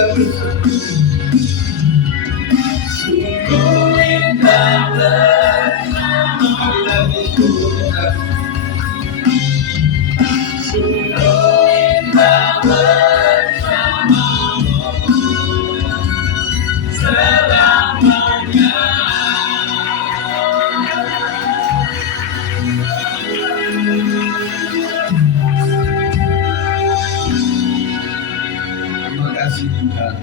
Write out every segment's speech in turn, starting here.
bisa bersatu. Sungguh indah bersama lagi Tuhan. Sungguh indah bersamamu selamanya. Terima kasih Tuhan.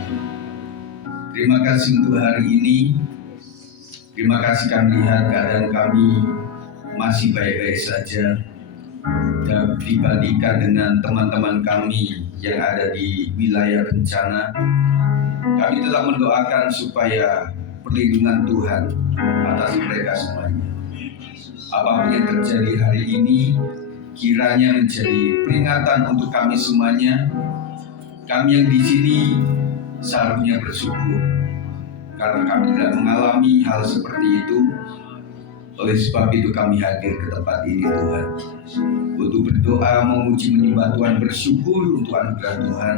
Terima kasih untuk hari ini. Terima kasih kami lihat keadaan kami masih baik-baik saja. Dan dibandingkan dengan teman-teman kami yang ada di wilayah bencana, kami telah mendoakan supaya perlindungan Tuhan atas mereka semuanya. Apapun yang terjadi hari ini, kiranya menjadi peringatan untuk kami semuanya. Kami yang di sini seharusnya bersyukur karena kami tidak mengalami hal seperti itu. Oleh sebab itu kami hadir ke tempat ini Tuhan, untuk berdoa, memuji, menyembah Tuhan, bersyukur untuk anugerah Tuhan.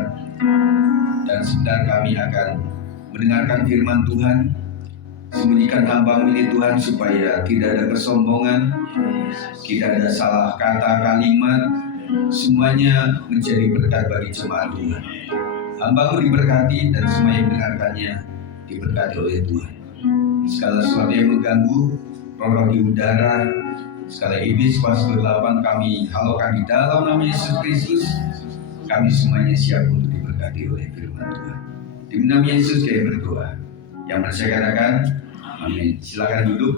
Dan sebentar kami akan mendengarkan firman Tuhan. Sembunyikan hamba-Mu ini Tuhan, supaya tidak ada kesombongan, tidak ada salah kata kalimat, semuanya menjadi berkat bagi jemaat Tuhan. Hamba-Mu diberkati dan semua yang mendengarkannya diberkati oleh Tuhan. Segala sesuatu yang mengganggu roh di udara, segala iblis kuasa kegelapan kami halaukan di dalam nama Yesus Kristus. Kami semuanya siap untuk diberkati oleh firman Tuhan. Di nama Yesus kami berdoa. Yang percaya katakan amin. Silakan duduk.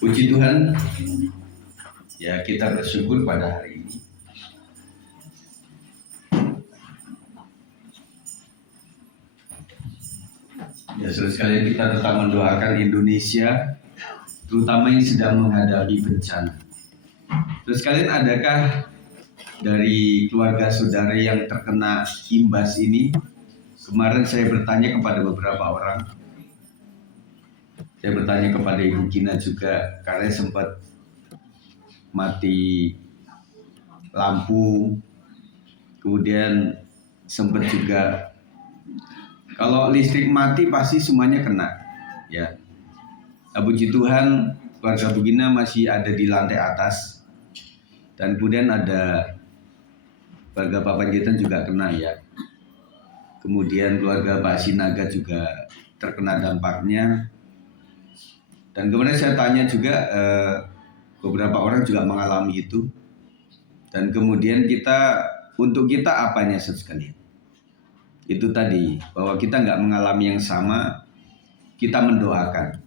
Puji Tuhan. Ya, kita bersyukur pada hari ini. Ya, saudara sekalian, kita tetap mendoakan Indonesia, terutama yang sedang menghadapi bencana. Terus kalian, adakah dari keluarga saudara yang terkena imbas ini? Kemarin saya bertanya kepada beberapa orang. Saya bertanya kepada Ibu Gina juga, karena sempat mati lampu, kemudian sempat juga kalau listrik mati pasti semuanya kena, ya. Puji Tuhan, keluarga Bu Gina masih ada di lantai atas, dan kemudian ada keluarga Pak Panjaitan juga kena, ya. Kemudian keluarga Pak Sinaga juga terkena dampaknya. Dan kemudian saya tanya juga, beberapa orang juga mengalami itu. Dan kemudian untuk kita apanya sekalian? Itu tadi, bahwa kita nggak mengalami yang sama, kita mendoakan.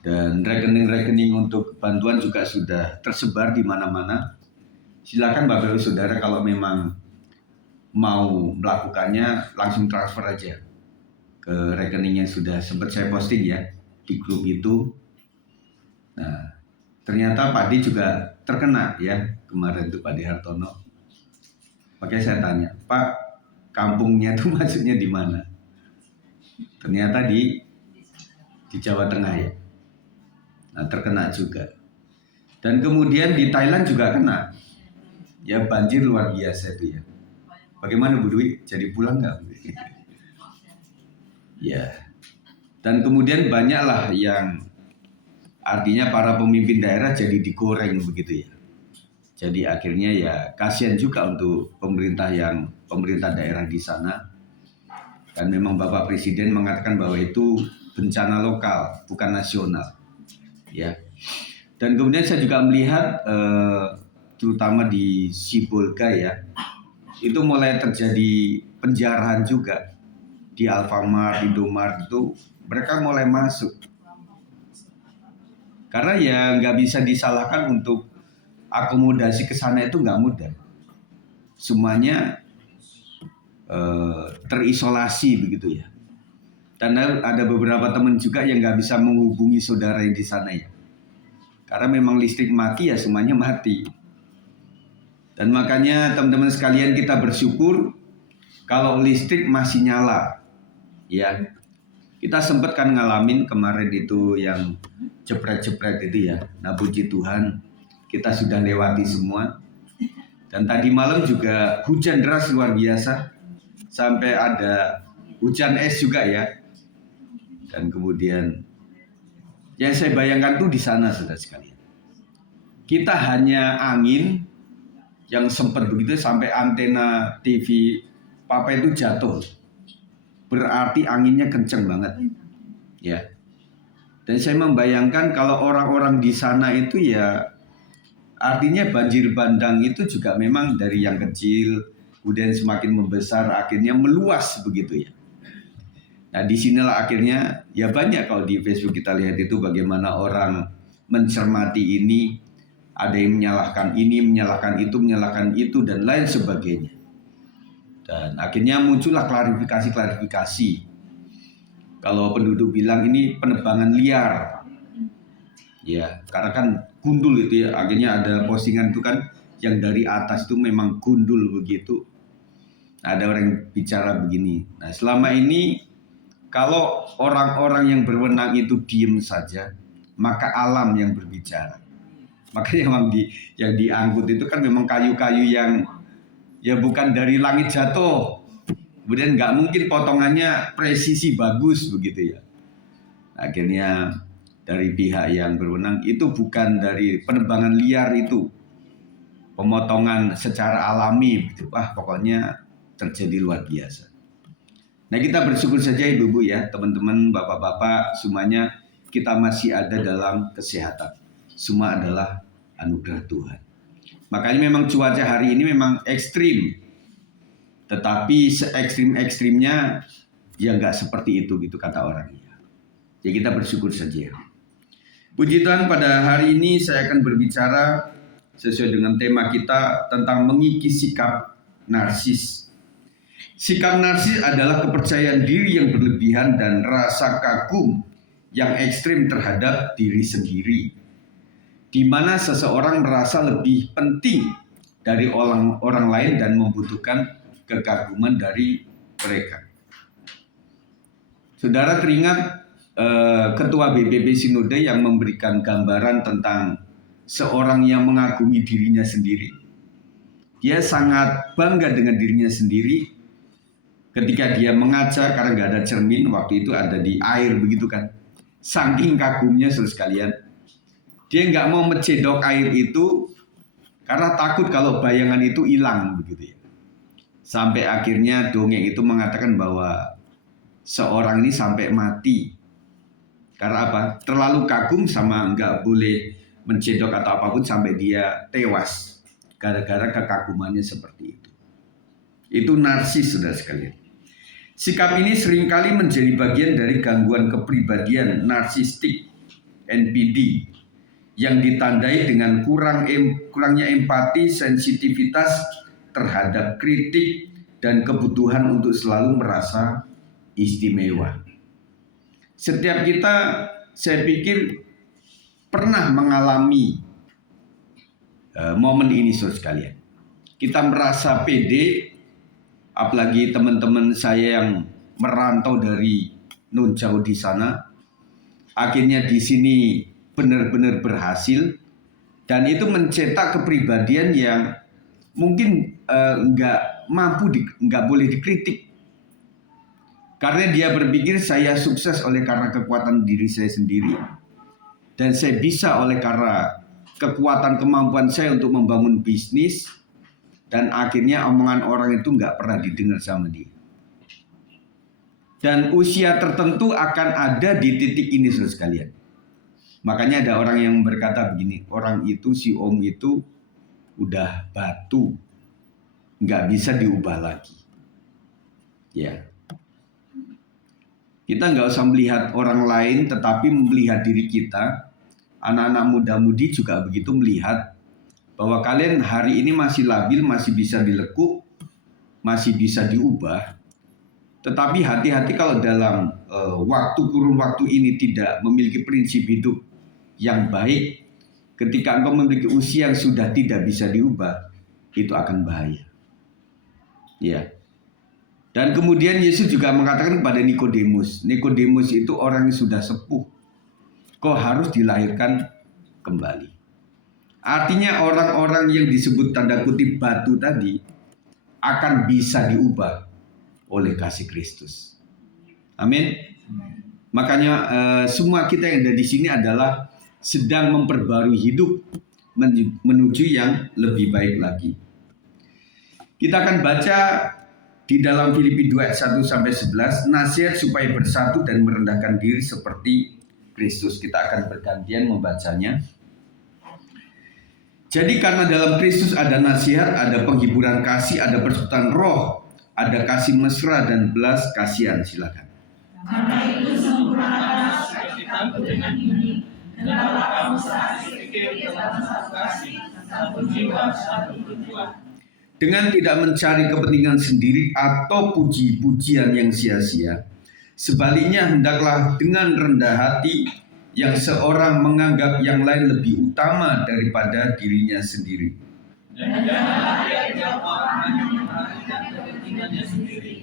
Dan rekening-rekening untuk bantuan juga sudah tersebar di mana-mana. Silakan Bapak Ibu Saudara, kalau memang mau melakukannya, langsung transfer aja ke rekening yang sudah sempat saya posting, ya, di grup itu. Nah, ternyata Pak Di juga terkena, ya, kemarin itu Pak Di Hartono. Makanya saya tanya, Pak, kampungnya itu maksudnya di mana? Ternyata di Jawa Tengah, ya. Nah, terkena juga. Dan kemudian di Thailand juga kena. Ya, banjir luar biasa itu, ya. Bagaimana Bu Dwi? Jadi pulang nggak? Ya. Dan kemudian banyaklah yang artinya para pemimpin daerah jadi digoreng begitu, ya. Jadi akhirnya ya kasihan juga untuk pemerintah daerah di sana. Dan memang Bapak Presiden mengatakan bahwa itu bencana lokal, bukan nasional, ya. Dan kemudian saya juga melihat terutama di Sibolga, ya, itu mulai terjadi penjarahan juga. Di Alfamart, di Indomaret itu mereka mulai masuk. Karena ya nggak bisa disalahkan, untuk akomodasi ke sana itu nggak mudah. Semuanya terisolasi begitu, ya. Dan ada beberapa teman juga yang nggak bisa menghubungi saudara yang di sana, ya. Karena memang listrik mati, ya semuanya mati. Dan makanya teman-teman sekalian, kita bersyukur kalau listrik masih nyala, ya. Kita sempat kan ngalamin kemarin itu yang jepret-jepret itu, ya. Nah, puji Tuhan kita sudah lewati semua. Dan tadi malam juga hujan deras luar biasa, sampai ada hujan es juga ya. Dan kemudian yang saya bayangkan tuh di sana, saudara sekalian, kita hanya angin yang sempat begitu sampai antena TV Papa itu jatuh, berarti anginnya kenceng banget ya. Dan saya membayangkan kalau orang-orang di sana itu ya, artinya banjir bandang itu juga memang dari yang kecil, kemudian semakin membesar, akhirnya meluas begitu ya. Nah disinilah akhirnya ya banyak kalau di Facebook kita lihat itu bagaimana orang mencermati ini, ada yang menyalahkan ini, menyalahkan itu dan lain sebagainya. Dan akhirnya muncullah klarifikasi. Kalau penduduk bilang ini penebangan liar, ya karena kan gundul itu ya, akhirnya ada postingan itu kan yang dari atas itu memang gundul begitu. Nah, ada orang yang bicara begini. Nah selama ini kalau orang-orang yang berwenang itu diem saja, maka alam yang berbicara. Makanya memang yang diangkut itu kan memang kayu-kayu yang ya bukan dari langit jatuh. Kemudian nggak mungkin potongannya presisi bagus begitu ya. Akhirnya dari pihak yang berwenang itu bukan dari penebangan liar itu, pemotongan secara alami gitu. Pokoknya terjadi luar biasa. Nah kita bersyukur saja ibu-ibu ya, teman-teman, bapak-bapak semuanya, kita masih ada dalam kesehatan. Semua adalah anugerah Tuhan. Makanya memang cuaca hari ini memang ekstrim. Tetapi se-ekstrim-ekstrimnya ya nggak seperti itu gitu kata orangnya. Ya kita bersyukur saja. Puji Tuhan, pada hari ini saya akan berbicara sesuai dengan tema kita tentang mengikis sikap narsis. Sikap narsis adalah kepercayaan diri yang berlebihan dan rasa kagum yang ekstrim terhadap diri sendiri, di mana seseorang merasa lebih penting dari orang lain dan membutuhkan kekaguman dari mereka. Saudara teringat Ketua BPP Sinode yang memberikan gambaran tentang seorang yang mengagumi dirinya sendiri. Dia sangat bangga dengan dirinya sendiri ketika dia mengaca karena nggak ada cermin, waktu itu ada di air begitu kan. Saking kagumnya saudara sekalian, dia nggak mau mencedok air itu karena takut kalau bayangan itu hilang begitu ya. Sampai akhirnya dongeng itu mengatakan bahwa seorang ini sampai mati. Karena apa? Terlalu kagum sama nggak boleh mencedok atau apapun sampai dia tewas. Gara-gara kekagumannya seperti itu. Itu narsis saudara sekalian. Sikap ini seringkali menjadi bagian dari gangguan kepribadian narsistik NPD yang ditandai dengan kurangnya empati, sensitivitas terhadap kritik dan kebutuhan untuk selalu merasa istimewa. Setiap kita, saya pikir, pernah mengalami momen ini saudara sekalian. Kita merasa pede, apalagi teman-teman saya yang merantau dari non jauh di sana, akhirnya di sini benar-benar berhasil, dan itu mencetak kepribadian yang mungkin nggak boleh dikritik, karena dia berpikir saya sukses oleh karena kekuatan diri saya sendiri, dan saya bisa oleh karena kekuatan kemampuan saya untuk membangun bisnis, dan akhirnya omongan orang itu nggak pernah didengar sama dia. Dan usia tertentu akan ada di titik ini saudara sekalian. Makanya ada orang yang berkata begini, orang itu, si om itu udah batu, nggak bisa diubah lagi. Ya, kita nggak usah melihat orang lain, tetapi melihat diri kita. Anak-anak muda-mudi juga begitu melihat bahwa kalian hari ini masih labil, masih bisa dilekuk, masih bisa diubah. Tetapi hati-hati kalau dalam kurun waktu ini tidak memiliki prinsip hidup yang baik, ketika engkau memiliki usia yang sudah tidak bisa diubah, itu akan bahaya. Ya. Dan kemudian Yesus juga mengatakan kepada Nikodemus. Nikodemus itu orang yang sudah sepuh. Kok harus dilahirkan kembali? Artinya orang-orang yang disebut tanda kutip batu tadi akan bisa diubah oleh kasih Kristus. Amin. Makanya semua kita yang ada di sini adalah sedang memperbarui hidup menuju yang lebih baik lagi. Kita akan baca di dalam Filipi 2 ayat 1 sampai 11, nasihat supaya bersatu dan merendahkan diri seperti Kristus. Kita akan bergantian membacanya. Jadi karena dalam Kristus ada nasihat, ada penghiburan kasih, ada persekutuan roh, ada kasih mesra dan belas kasihan. Silakan. Karena itu sempurnakanlah kita dengan ini, hendaklah kamu berpikir dalam satu kasih, satu jiwa, satu tujuan. Dengan tidak mencari kepentingan sendiri atau puji-pujian yang sia-sia, sebaliknya hendaklah dengan rendah hati yang seorang menganggap yang lain lebih utama daripada dirinya sendiri. Dan janganlah tiap-tiap orang hanya memperhatikan kepentingannya sendiri,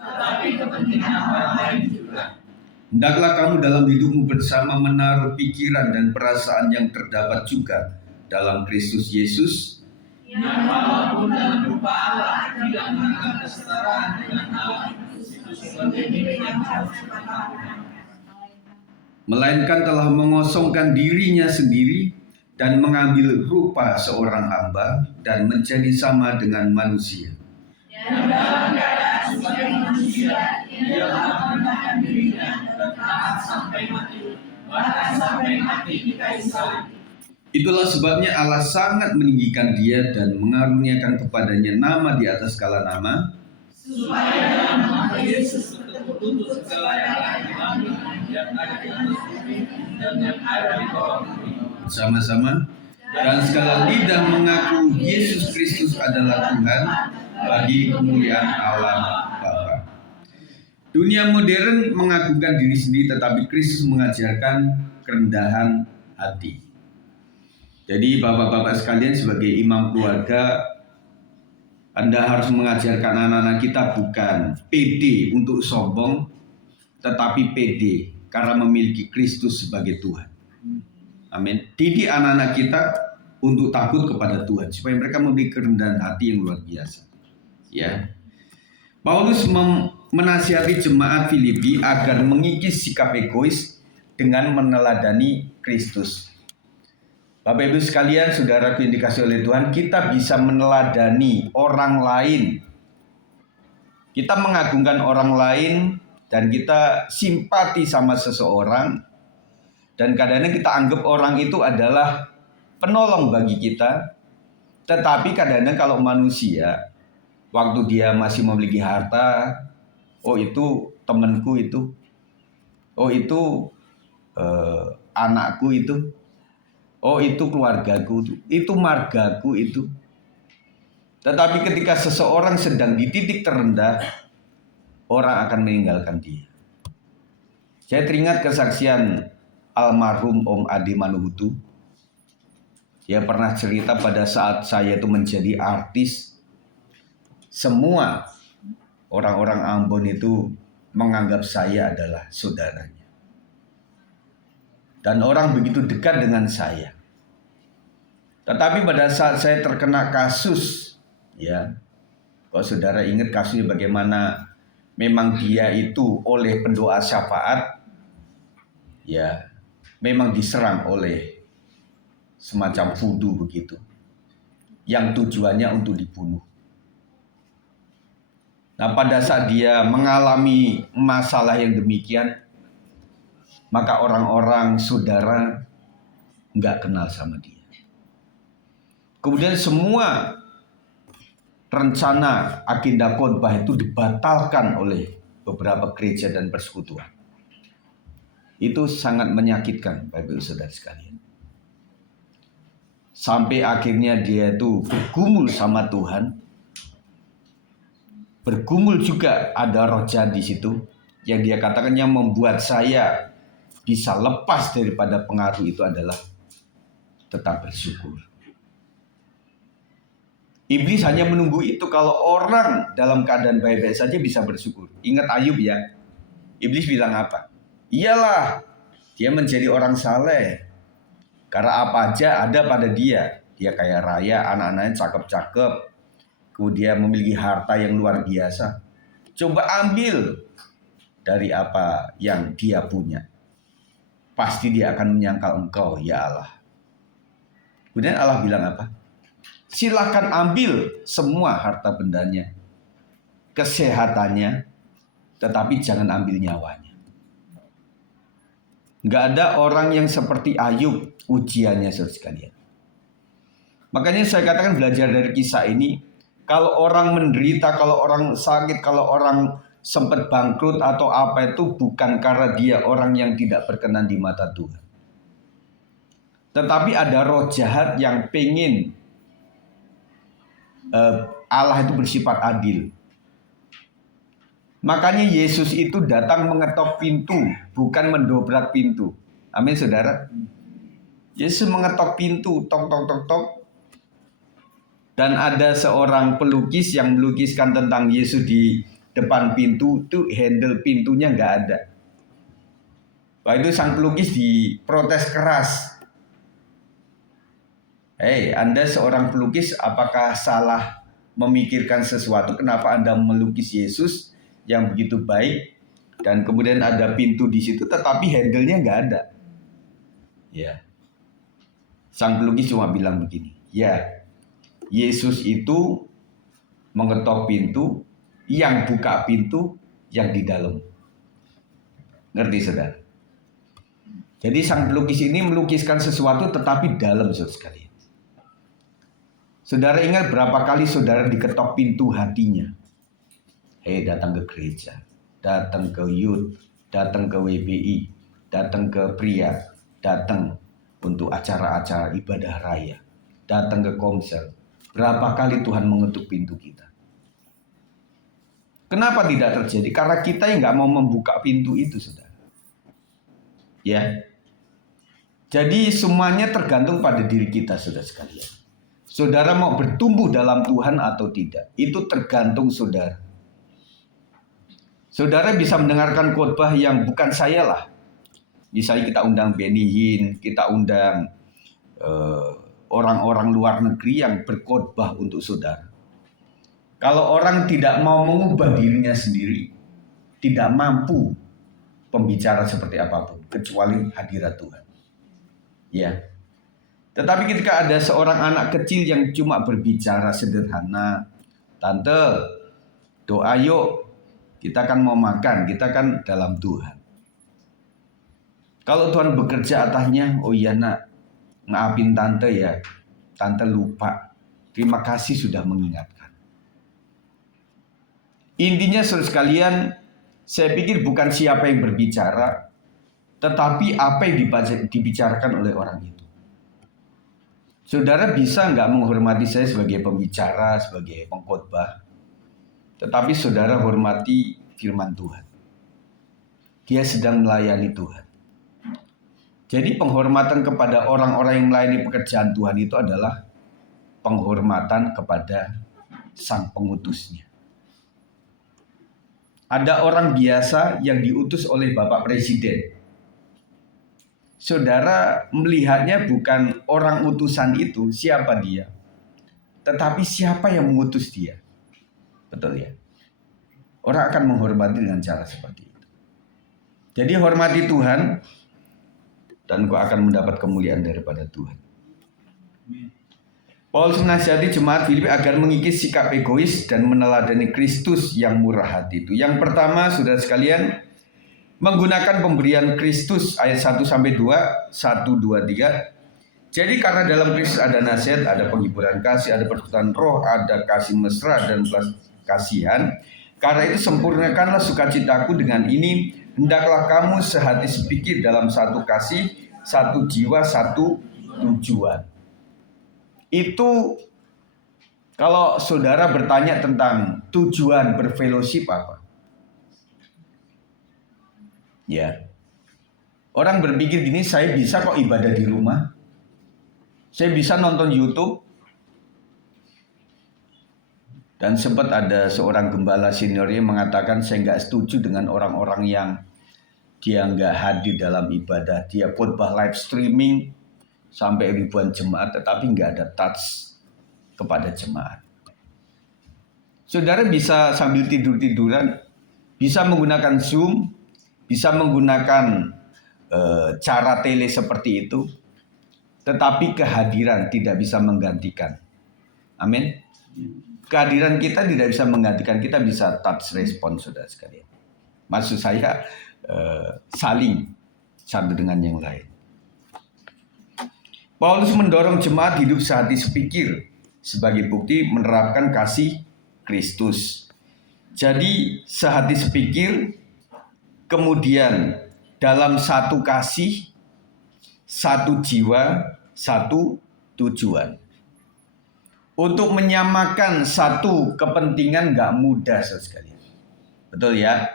tetapi kepentingan orang lain juga. Hendaklah kamu dalam hidupmu bersama menaruh pikiran dan perasaan yang terdapat juga dalam Kristus Yesus, yang walaupun dalam rupa Allah tidak menganggap kesetaraan dengan Allah itu sebagai milik yang harus dipertahankan, melainkan telah mengosongkan dirinya sendiri dan mengambil rupa seorang hamba dan menjadi sama dengan manusia. Dan dalam keadaan sebagai manusia, ia telah merendahkan dirinya dan taat sampai mati, bahkan sampai mati di kayu salib. Itulah sebabnya Allah sangat meninggikan dia dan mengaruniakan kepadanya nama di atas segala nama, supaya dalam nama Yesus untuk segala yang ada di langit, yang ada di atas bumi, dan yang ada di bawah bumi. Sama-sama. Dan segala lidah mengaku Yesus Kristus adalah Tuhan bagi kemuliaan Allah Bapa. Dunia modern mengagungkan diri sendiri, tetapi Kristus mengajarkan kerendahan hati. Jadi bapak-bapak sekalian, sebagai imam keluarga, Anda harus mengajarkan anak-anak kita bukan pede untuk sombong, tetapi pede karena memiliki Kristus sebagai Tuhan. Amin. Didik anak-anak kita untuk takut kepada Tuhan, supaya mereka memiliki kerendahan hati yang luar biasa. Ya. Paulus menasihati jemaat Filipi agar mengikis sikap egois dengan meneladani Kristus. Bapak Ibu sekalian, saudaraku yang dikasihi oleh Tuhan, kita bisa meneladani orang lain. Kita mengagungkan orang lain dan kita simpati sama seseorang, dan kadang-kadang kita anggap orang itu adalah penolong bagi kita. Tetapi kadang-kadang kalau manusia, waktu dia masih memiliki harta, oh itu temanku itu, oh itu anakku itu, oh itu keluargaku itu margaku itu. Tetapi ketika seseorang sedang di titik terendah, orang akan meninggalkan dia. Saya teringat kesaksian almarhum Om Adi Manuhutu. Dia pernah cerita pada saat saya itu menjadi artis, semua orang-orang Ambon itu menganggap saya adalah saudaranya. Dan orang begitu dekat dengan saya. Tetapi pada saat saya terkena kasus, ya, kalau saudara ingat kasusnya bagaimana memang dia itu oleh pendoa syafaat, ya, memang diserang oleh semacam voodoo begitu, yang tujuannya untuk dibunuh. Nah, pada saat dia mengalami masalah yang demikian, maka orang-orang saudara nggak kenal sama dia. Kemudian semua rencana agenda khotbah itu dibatalkan oleh beberapa gereja dan persekutuan. Itu sangat menyakitkan, Bapak Ibu Saudara sekalian. Sampai akhirnya dia itu bergumul sama Tuhan. Bergumul juga ada roh jahat di situ yang dia katakan yang membuat saya bisa lepas daripada pengaruh itu adalah tetap bersyukur. Iblis hanya menunggu itu, kalau orang dalam keadaan baik-baik saja bisa bersyukur. Ingat Ayub ya. Iblis bilang apa? Iyalah, dia menjadi orang saleh karena apa aja ada pada dia. dia kaya raya, anak-anaknya cakep-cakep, kemudian memiliki harta yang luar biasa. Coba ambil dari apa yang dia punya. Pasti dia akan menyangkal engkau, ya Allah. Kemudian Allah bilang apa? Silakan ambil semua harta bendanya, kesehatannya, tetapi jangan ambil nyawanya. Nggak ada orang yang seperti Ayub ujiannya, saudara sekalian. Makanya saya katakan belajar dari kisah ini, kalau orang menderita, kalau orang sakit, kalau orang sempat bangkrut atau apa itu bukan karena dia orang yang tidak berkenan di mata Tuhan. Tetapi ada roh jahat yang pengen Allah itu bersifat adil. Makanya Yesus itu datang mengetok pintu, bukan mendobrak pintu. Amin, saudara. Yesus mengetok pintu, tok tok tok tok. Dan ada seorang pelukis yang melukiskan tentang Yesus di depan pintu, itu handle pintunya nggak ada. Wah, itu sang pelukis diprotes keras. Hei, Anda seorang pelukis, apakah salah memikirkan sesuatu? Kenapa Anda melukis Yesus yang begitu baik dan kemudian ada pintu di situ, tetapi handle-nya nggak ada? Ya, sang pelukis cuma bilang begini, ya, Yesus itu mengetok pintu, yang buka pintu yang di dalam. Ngerti, saudara? Jadi sang pelukis ini melukiskan sesuatu tetapi dalam, saudara sekalian. Saudara ingat berapa kali saudara diketok pintu hatinya? Hei, datang ke gereja, datang ke youth, datang ke WBI, datang ke pria, datang untuk acara-acara ibadah raya, datang ke komsel. Berapa kali Tuhan mengetuk pintu kita? Kenapa tidak terjadi? Karena kita yang nggak mau membuka pintu itu, saudara. Ya. Jadi semuanya tergantung pada diri kita, saudara sekalian. Saudara mau bertumbuh dalam Tuhan atau tidak, itu tergantung saudara. Saudara bisa mendengarkan khotbah yang bukan saya lah. Misalnya kita undang Benny Hinn, kita undang orang-orang luar negeri yang berkhotbah untuk saudara. Kalau orang tidak mau mengubah dirinya sendiri, tidak mampu pembicara seperti apapun, kecuali hadirat Tuhan. Ya. Tetapi ketika ada seorang anak kecil yang cuma berbicara sederhana, tante, doa yuk, kita kan mau makan, kita kan dalam Tuhan. Kalau Tuhan bekerja atasnya, oh iya nak, maafin tante ya, tante lupa, terima kasih sudah mengingatkan. Intinya saudara sekalian, saya pikir bukan siapa yang berbicara, tetapi apa yang dibicarakan oleh orang itu. Saudara bisa nggak menghormati saya sebagai pembicara, sebagai pengkhotbah, tetapi saudara hormati firman Tuhan. Dia sedang melayani Tuhan. Jadi penghormatan kepada orang-orang yang melayani pekerjaan Tuhan itu adalah penghormatan kepada sang pengutusnya. Ada orang biasa yang diutus oleh Bapak Presiden. Saudara melihatnya bukan orang utusan itu, siapa dia, tetapi siapa yang mengutus dia. Betul ya? Orang akan menghormati dengan cara seperti itu. Jadi hormati Tuhan, dan kau akan mendapat kemuliaan daripada Tuhan. Paulus menasihati jemaat Filipi agar mengikis sikap egois dan meneladani Kristus yang murah hati itu. Yang pertama, saudara sekalian, menggunakan pemberian Kristus ayat 1-2, 1, 2, 3. Jadi karena dalam Kristus ada nasihat, ada penghiburan kasih, ada persekutuan roh, ada kasih mesra dan kasihan. Karena itu sempurnakanlah sukacitaku dengan ini, hendaklah kamu sehati sepikir dalam satu kasih, satu jiwa, satu tujuan. Itu kalau saudara bertanya tentang tujuan berfellowship apa? Ya. Orang berpikir gini, saya bisa kok ibadah di rumah. Saya bisa nonton YouTube. Dan sempat ada seorang gembala seniornya mengatakan saya nggak setuju dengan orang-orang yang dia nggak hadir dalam ibadah. Dia khotbah live streaming. sampai ribuan jemaat, tetapi nggak ada touch kepada jemaat. Saudara bisa sambil tidur-tiduran, bisa menggunakan Zoom, bisa menggunakan cara tele seperti itu, tetapi kehadiran tidak bisa menggantikan. Amin. Kehadiran kita tidak bisa menggantikan, kita bisa touch respon, saudara sekalian. Maksud saya saling satu dengan yang lain. Paulus mendorong jemaat hidup sehati sepikir sebagai bukti menerapkan kasih Kristus. Jadi sehati sepikir, kemudian dalam satu kasih, satu jiwa, satu tujuan. Untuk menyamakan satu kepentingan gak mudah sekali. Betul ya?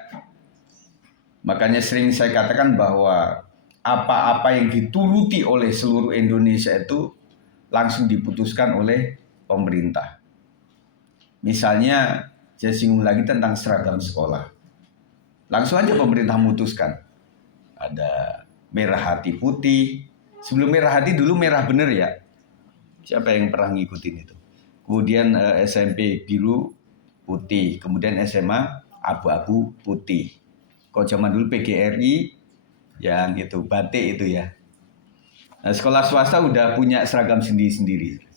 Makanya sering saya katakan bahwa apa-apa yang dituruti oleh seluruh Indonesia itu langsung diputuskan oleh pemerintah. Misalnya, saya singgung lagi tentang seragam sekolah. Langsung aja pemerintah memutuskan. Ada merah hati putih. Sebelum merah hati dulu merah bener ya. Siapa yang pernah ngikutin itu? Kemudian SMP biru putih. Kemudian SMA abu-abu putih. Kalau zaman dulu PGRI yang itu batik itu ya. Nah, sekolah swasta udah punya seragam sendiri-sendiri.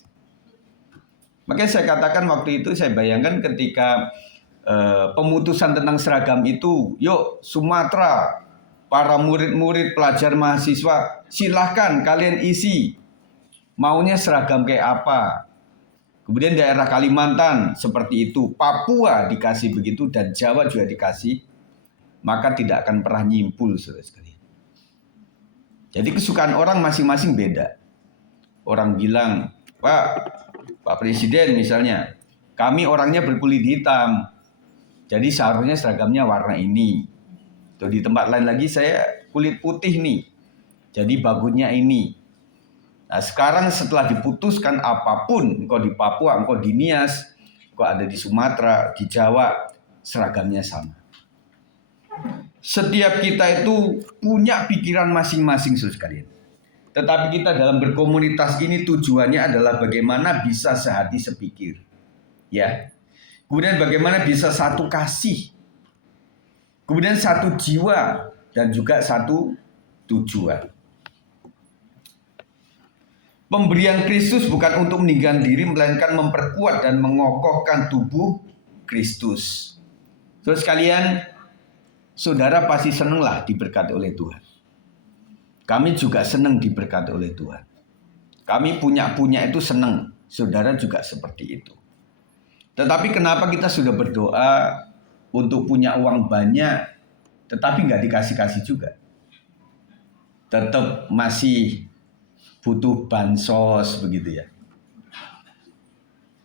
Makanya saya katakan waktu itu saya bayangkan ketika pemutusan tentang seragam itu, yuk Sumatera, para murid-murid pelajar mahasiswa silahkan kalian isi maunya seragam kayak apa. Kemudian daerah Kalimantan seperti itu, Papua dikasih begitu dan Jawa juga dikasih, maka tidak akan pernah nyimpul saudara sekalian. Jadi kesukaan orang masing-masing beda. Orang bilang, Pak Presiden misalnya, kami orangnya berkulit hitam, jadi seharusnya seragamnya warna ini. Tuh di tempat lain lagi saya kulit putih nih, jadi bagusnya ini. Nah sekarang setelah diputuskan apapun, engkau di Papua, engkau di Nias, engkau ada di Sumatera, di Jawa, seragamnya sama. Setiap kita itu punya pikiran masing-masing saudara sekalian. Tetapi kita dalam berkomunitas ini tujuannya adalah bagaimana bisa sehati sepikir. Ya. Kemudian bagaimana bisa satu kasih. Kemudian satu jiwa dan juga satu tujuan. Pemberian Kristus bukan untuk meninggikan diri, melainkan memperkuat dan mengokohkan tubuh Kristus. Saudara sekalian, saudara pasti senanglah diberkati oleh Tuhan. Kami juga senang diberkati oleh Tuhan. Kami punya itu senang. Saudara juga seperti itu. Tetapi kenapa kita sudah berdoa untuk punya uang banyak, tetapi nggak dikasih-kasih juga? Tetap masih butuh bansos begitu ya.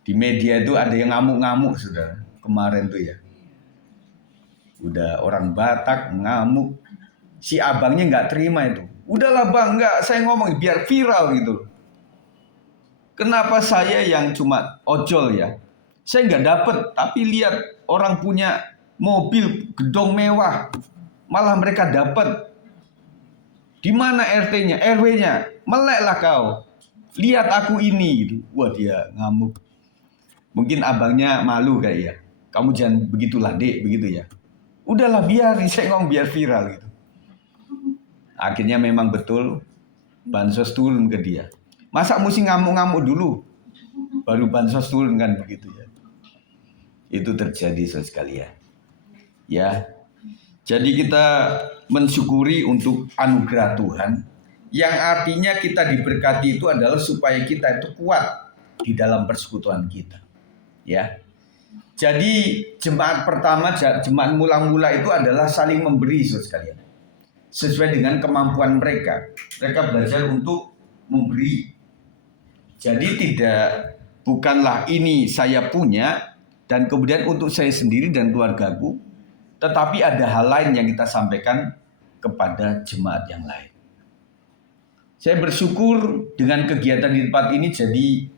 Di media itu ada yang ngamuk-ngamuk saudara. Kemarin tuh ya. Udah orang Batak ngamuk. Si abangnya nggak terima itu. Udahlah bang, nggak, saya ngomong biar viral gitu. Kenapa saya yang cuma ojol ya? Saya nggak dapet, tapi lihat orang punya mobil gedung mewah, malah mereka dapat. Di mana RT-nya, RW-nya? Meleklah kau. Lihat aku ini gitu. Wah dia ngamuk. Mungkin abangnya malu kayak ya. Kamu jangan begitulah dek, begitu ya. Udahlah biar, saya ngomong biar viral gitu. Akhirnya memang betul bansos turun ke dia. Masa mesti ngamuk-ngamuk dulu baru bansos turun kan begitu ya. Itu terjadi saudara sekalian. Ya. Jadi kita mensyukuri untuk anugerah Tuhan yang artinya kita diberkati itu adalah supaya kita itu kuat di dalam persekutuan kita. Ya. Jadi jemaat pertama, jemaat mula-mula itu adalah saling memberi saudara sekalian. Sesuai dengan kemampuan mereka. Mereka belajar untuk memberi. Jadi bukanlah ini saya punya dan kemudian untuk saya sendiri dan keluargaku, tetapi ada hal lain yang kita sampaikan kepada jemaat yang lain. Saya bersyukur dengan kegiatan di tempat ini, jadi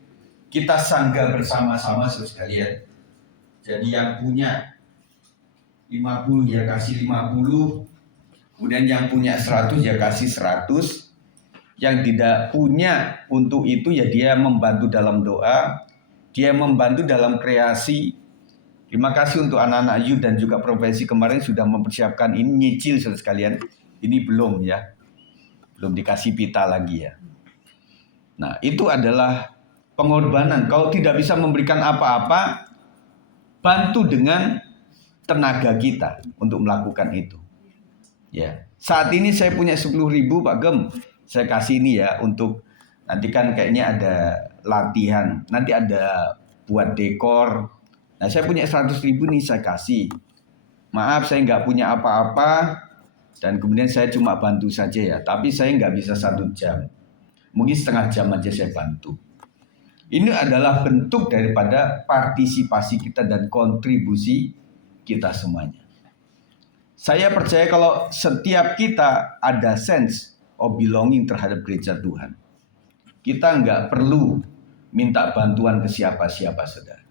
kita sanggah bersama-sama saudara sekalian. Jadi yang punya 50 ya kasih 50, kemudian yang punya 100 ya kasih 100. Yang tidak punya untuk itu ya dia membantu dalam doa, dia membantu dalam kreasi. Terima kasih untuk anak-anak youth dan juga profesi kemarin sudah mempersiapkan ini, nyicil saudara sekalian. Ini belum ya, belum dikasih pita lagi ya. Nah itu adalah pengorbanan. Kalau tidak bisa memberikan apa-apa, bantu dengan tenaga kita untuk melakukan itu. Ya, saat ini saya punya 10.000 Pak Gem. Saya kasih ini ya untuk nanti kan kayaknya ada latihan, nanti ada buat dekor. Nah saya punya 100.000 nih saya kasih. Maaf saya nggak punya apa-apa dan kemudian saya cuma bantu saja ya. Tapi saya nggak bisa 1 jam, mungkin setengah jam aja saya bantu. Ini adalah bentuk daripada partisipasi kita dan kontribusi kita semuanya. Saya percaya kalau setiap kita ada sense of belonging terhadap gereja Tuhan, kita nggak perlu minta bantuan ke siapa-siapa, saudara.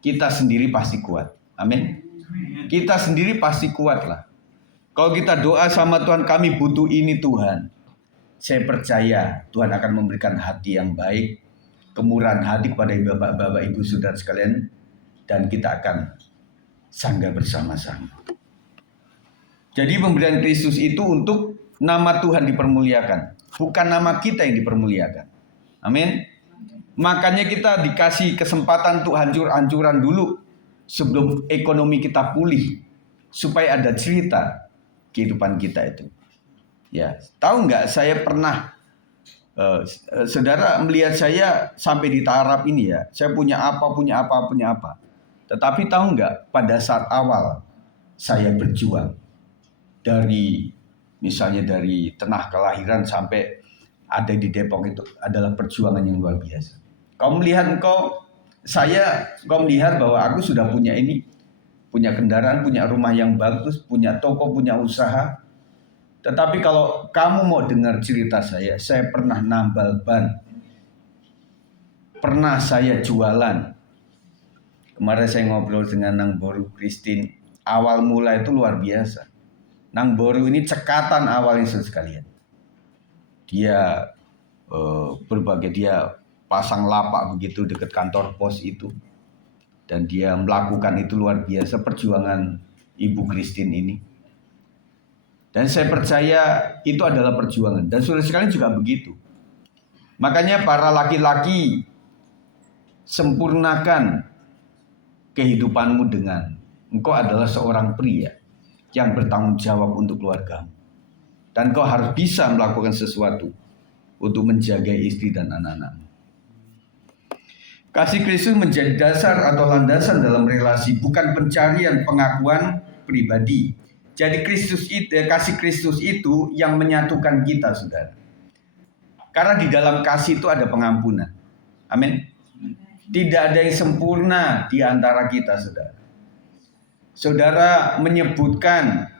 Kita sendiri pasti kuat. Amin. Kita sendiri pasti kuat lah. Kalau kita doa sama Tuhan, kami butuh ini Tuhan, saya percaya Tuhan akan memberikan hati yang baik, kemurahan hati kepada bapak-bapak, ibu, saudara sekalian, dan kita akan sanggah bersama-sama. Jadi pemberian Kristus itu untuk nama Tuhan dipermuliakan, bukan nama kita yang dipermuliakan. Amin. Makanya kita dikasih kesempatan untuk hancur-hancuran dulu sebelum ekonomi kita pulih, supaya ada cerita kehidupan kita itu. Ya, tahu nggak? Saya pernah, saudara melihat saya sampai di taraf ini ya. Saya punya apa. Tetapi tahu nggak? Pada saat awal saya berjuang dari misalnya dari tanah kelahiran sampai ada di Depok itu adalah perjuangan yang luar biasa. Kau melihat kau melihat bahwa aku sudah punya ini, punya kendaraan, punya rumah yang bagus, punya toko, punya usaha. Tetapi kalau kamu mau dengar cerita saya pernah nambal ban, pernah saya jualan. Kemarin saya ngobrol dengan Nang Boru Christine, awal mula itu luar biasa. Nang Boru ini cekatan awalnya sekalian. Dia dia pasang lapak begitu dekat kantor pos itu. Dan dia melakukan itu luar biasa perjuangan Ibu Christine ini. Dan saya percaya itu adalah perjuangan. Dan saudara sekalian juga begitu. Makanya para laki-laki, sempurnakan kehidupanmu dengan engkau adalah seorang pria yang bertanggung jawab untuk keluargamu. Dan kau harus bisa melakukan sesuatu untuk menjaga istri dan anak-anakmu. Kasih Kristus menjadi dasar atau landasan dalam relasi, bukan pencarian pengakuan pribadi. Jadi kasih Kristus itu yang menyatukan kita, saudara. Karena di dalam kasih itu ada pengampunan. Amin. Tidak ada yang sempurna di antara kita, saudara. Saudara menyebutkan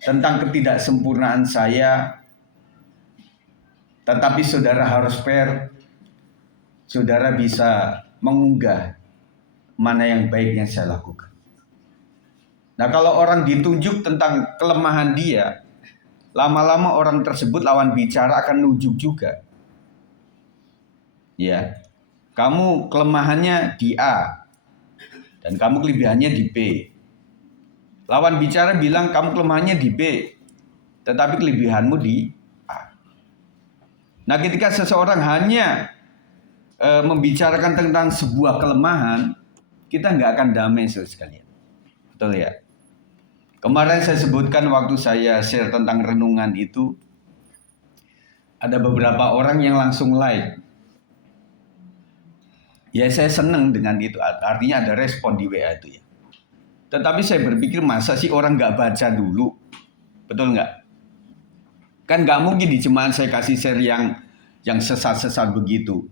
tentang ketidaksempurnaan saya, tetapi saudara harus fair. Saudara bisa mengunggah mana yang baik yang saya lakukan. Nah, kalau orang ditunjuk tentang kelemahan dia, lama-lama orang tersebut lawan bicara akan nunjuk juga. Ya, kamu kelemahannya di A dan kamu kelebihannya di B. Lawan bicara bilang kamu kelemahannya di B, tetapi kelebihanmu di A. Nah, ketika seseorang hanya membicarakan tentang sebuah kelemahan, kita nggak akan damai sekalian. Betul ya? Kemarin saya sebutkan waktu saya share tentang renungan itu, ada beberapa orang yang langsung like. Ya saya senang dengan itu, artinya ada respon di WA itu ya. Tetapi saya berpikir masa sih orang nggak baca dulu, betul nggak? Kan nggak mungkin di jemaat saya kasih share yang sesat-sesat begitu,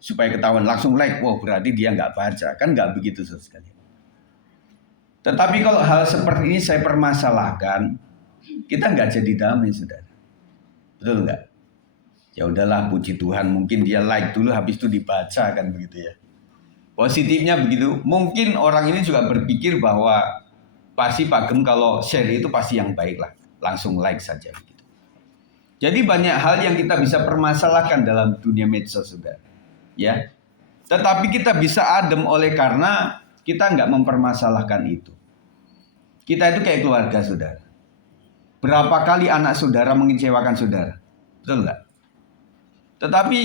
supaya ketahuan langsung like, wow berarti dia nggak baca, kan nggak begitu sekali. Tetapi kalau hal seperti ini saya permasalahkan, kita nggak jadi damai, saudara. Betul nggak? Ya udahlah, puji Tuhan, mungkin dia like dulu, habis itu dibaca kan begitu ya. Positifnya begitu. Mungkin orang ini juga berpikir bahwa pasti Pak Gem kalau share itu pasti yang baik lah, langsung like saja begitu. Jadi banyak hal yang kita bisa permasalahkan dalam dunia medsos, saudara. Ya, tetapi kita bisa adem oleh karena kita nggak mempermasalahkan itu. Kita itu kayak keluarga, saudara. Berapa kali anak saudara mengecewakan saudara? Betul nggak? Tetapi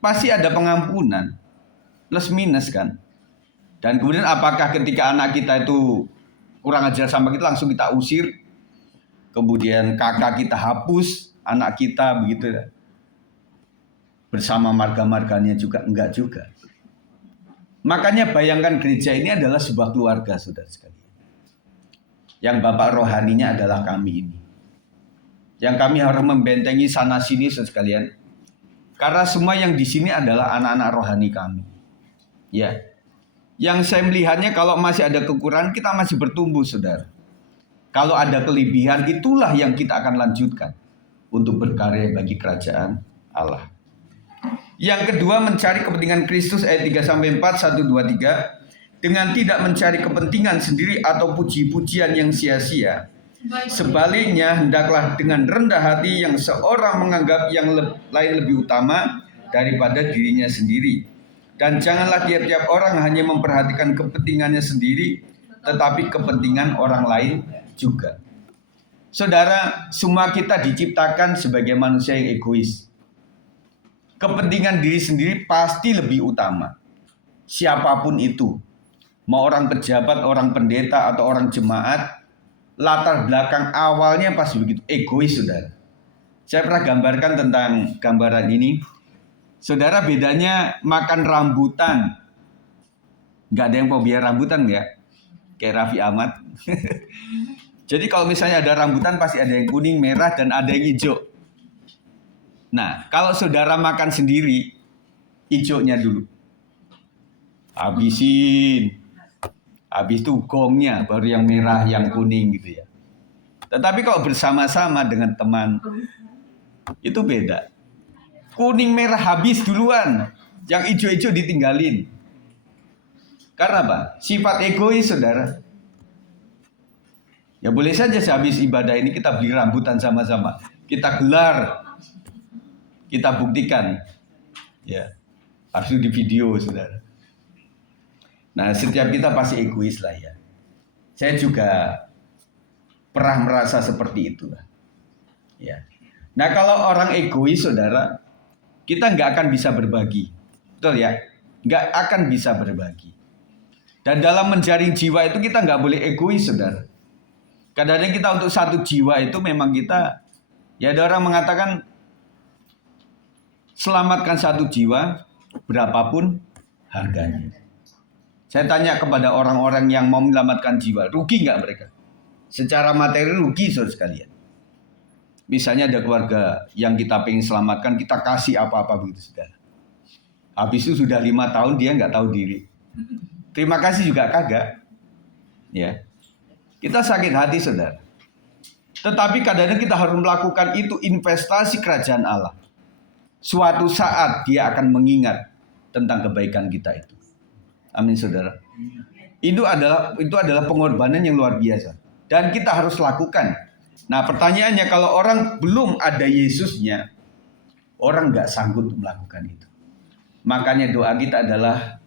pasti ada pengampunan. Plus minus kan. Dan kemudian apakah ketika anak kita itu kurang ajar sama kita langsung kita usir? Kemudian kakak kita hapus anak kita begitu ya. Bersama marga-marganya juga, enggak juga. Makanya bayangkan gereja ini adalah sebuah keluarga, saudara sekalian. Yang bapak rohaninya adalah kami ini. Yang kami harus membentengi sana sini, saudara sekalian. Karena semua yang di sini adalah anak-anak rohani kami. Ya. Yang saya melihatnya kalau masih ada kekurangan, kita masih bertumbuh, saudara. Kalau ada kelebihan, itulah yang kita akan lanjutkan untuk berkarya bagi kerajaan Allah. Yang kedua, mencari kepentingan Kristus ayat 3-4, 1, 2, 3. Dengan tidak mencari kepentingan sendiri atau puji-pujian yang sia-sia. Sebaliknya, hendaklah dengan rendah hati yang seorang menganggap yang lain lebih utama daripada dirinya sendiri. Dan janganlah tiap-tiap orang hanya memperhatikan kepentingannya sendiri, tetapi kepentingan orang lain juga. Saudara, semua kita diciptakan sebagai manusia yang egois. Kepentingan diri sendiri pasti lebih utama. Siapapun itu, mau orang pejabat, orang pendeta, atau orang jemaat, latar belakang awalnya pasti begitu, egois, saudara. Saya pernah gambarkan tentang gambaran ini. Saudara, bedanya makan rambutan. Gak ada yang fobia rambutan ya? Kayak Raffi Ahmad. Jadi kalau misalnya ada rambutan pasti ada yang kuning, merah, dan ada yang hijau. Nah, kalau saudara makan sendiri, hijaunya dulu. Habisin. Habis itu gongnya, baru yang merah, yang kuning gitu ya. Tetapi kalau bersama-sama dengan teman, itu beda. Kuning merah habis duluan, yang hijau-hijau ditinggalin. Karena apa? Sifat egois, saudara. Ya boleh saja sehabis ibadah ini kita beli rambutan sama-sama. Kita gelar. Kita buktikan. Ya. Harus di video, saudara. Nah, setiap kita pasti egois lah ya. Saya juga pernah merasa seperti itu lah. Ya. Nah, kalau orang egois, saudara, kita nggak akan bisa berbagi. Betul ya? Nggak akan bisa berbagi. Dan dalam menjaring jiwa itu kita nggak boleh egois, saudara. Kadang-kadang kita untuk satu jiwa itu memang kita, ya ada orang mengatakan, selamatkan satu jiwa, berapapun harganya. Saya tanya kepada orang-orang yang mau menyelamatkan jiwa, rugi nggak mereka? Secara materi rugi, saudara sekalian. Misalnya ada keluarga yang kita pengen selamatkan, kita kasih apa-apa begitu, saudara. Habis itu sudah 5 tahun dia nggak tahu diri. Terima kasih juga kagak. Ya. Kita sakit hati, saudara. Tetapi kadang-kadang kita harus melakukan itu investasi kerajaan Allah. Suatu saat dia akan mengingat tentang kebaikan kita itu. Amin, saudara. Itu adalah pengorbanan yang luar biasa. Dan kita harus lakukan. Nah, pertanyaannya kalau orang belum ada Yesusnya, orang nggak sanggup melakukan itu. Makanya doa kita adalah,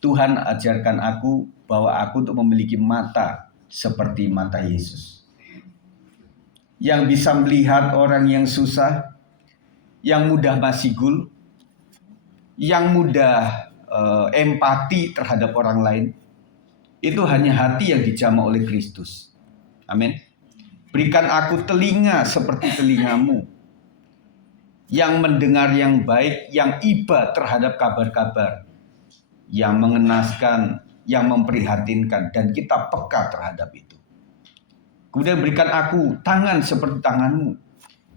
Tuhan ajarkan aku bahwa aku untuk memiliki mata seperti mata Yesus. Yang bisa melihat orang yang susah, yang mudah masigul, yang mudah empati terhadap orang lain. Itu hanya hati yang dijamah oleh Kristus. Amin. Berikan aku telinga seperti telingamu, yang mendengar yang baik, yang iba terhadap kabar-kabar, yang mengenaskan, yang memprihatinkan, dan kita peka terhadap itu. Kemudian berikan aku tangan seperti tanganmu,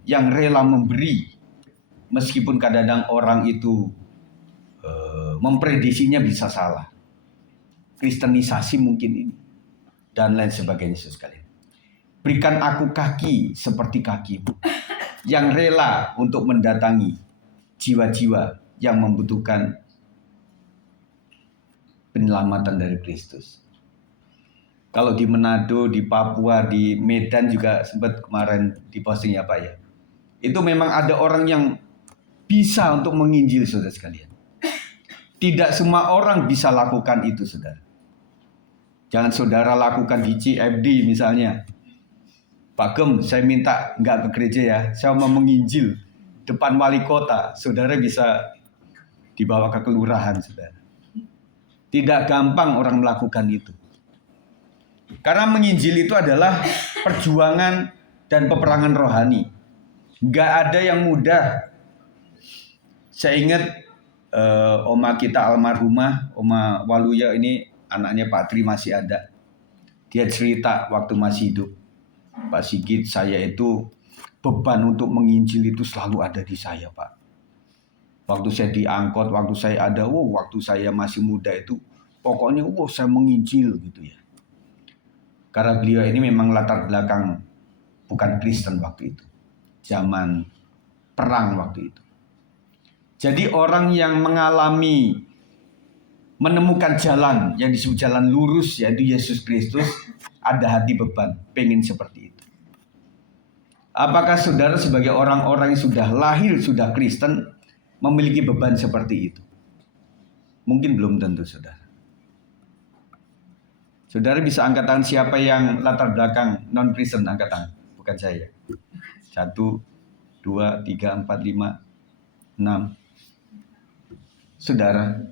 yang rela memberi, meskipun kadang-kadang orang itu memprediksinya bisa salah. Kristenisasi mungkin ini, dan lain sebagainya, sekalian. Berikan aku kaki seperti kakimu, yang rela untuk mendatangi jiwa-jiwa yang membutuhkan penyelamatan dari Kristus. Kalau di Manado, di Papua, di Medan juga sempat kemarin diposting ya Pak ya. Itu memang ada orang yang bisa untuk menginjil, saudara sekalian. Tidak semua orang bisa lakukan itu, saudara. Jangan saudara lakukan di CFD misalnya. Pak Gem, saya minta nggak ke gereja ya, saya mau menginjil depan wali kota. Saudara bisa dibawa ke kelurahan, saudara. Tidak gampang orang melakukan itu. Karena menginjil itu adalah perjuangan dan peperangan rohani. Nggak ada yang mudah. Saya ingat oma kita almarhumah, Oma Waluya ini anaknya Pak Tri masih ada. Dia cerita waktu masih hidup. Pak Sigit, saya itu beban untuk menginjil itu selalu ada di saya, Pak. Waktu saya diangkut, waktu saya ada, waktu saya masih muda itu, pokoknya saya menginjil gitu ya. Karena beliau ini memang latar belakang bukan Kristen waktu itu. Zaman perang waktu itu. Jadi orang yang mengalami menemukan jalan yang disebut jalan lurus, yaitu Yesus Kristus, ada hati beban, pengen seperti itu. Apakah saudara sebagai orang-orang yang sudah lahir, sudah Kristen, memiliki beban seperti itu? Mungkin belum tentu, saudara. Saudara bisa angkat tangan siapa yang latar belakang non-Kristen, angkat tangan. Bukan saya. 1, 2, 3, 4, 5, 6. Saudara,